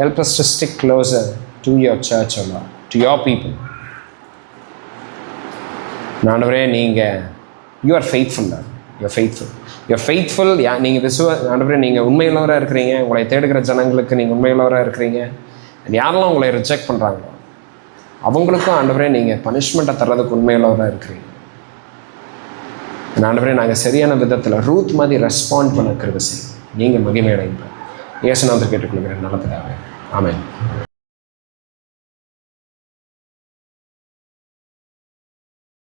help us to stick closer to your church, to your people. ஆண்டவரே, நீங்கள் you are faithful. You are faithful. நீங்கள் ஆண்டவரே, நீங்கள் உண்மையுள்ளவராக இருக்கிறீங்க. உங்களை தேடுகிற ஜனங்களுக்கு நீங்கள் உண்மையுள்ளவராக இருக்கிறீங்க. யாரெல்லாம் உங்களை ரிஜெக்ட் பண்ணுறாங்களோ அவங்களுக்கும் ஆண்டவரே, நீங்கள் பனிஷ்மெண்ட்டை தர்றதுக்கு உண்மையுள்ளவராக இருக்கிறீங்க. ஆண்டவரே, நாங்கள் சரியான விதத்தில் ரூத் மாதிரி ரெஸ்பாண்ட் பண்ண கிருபை செய்யும். நீங்கள் மகிமையடைங்க. இயேசு நாமத்தில் கேட்டுக்கொள்கிறேன் நல்ல பிதாவே. ஆமென்.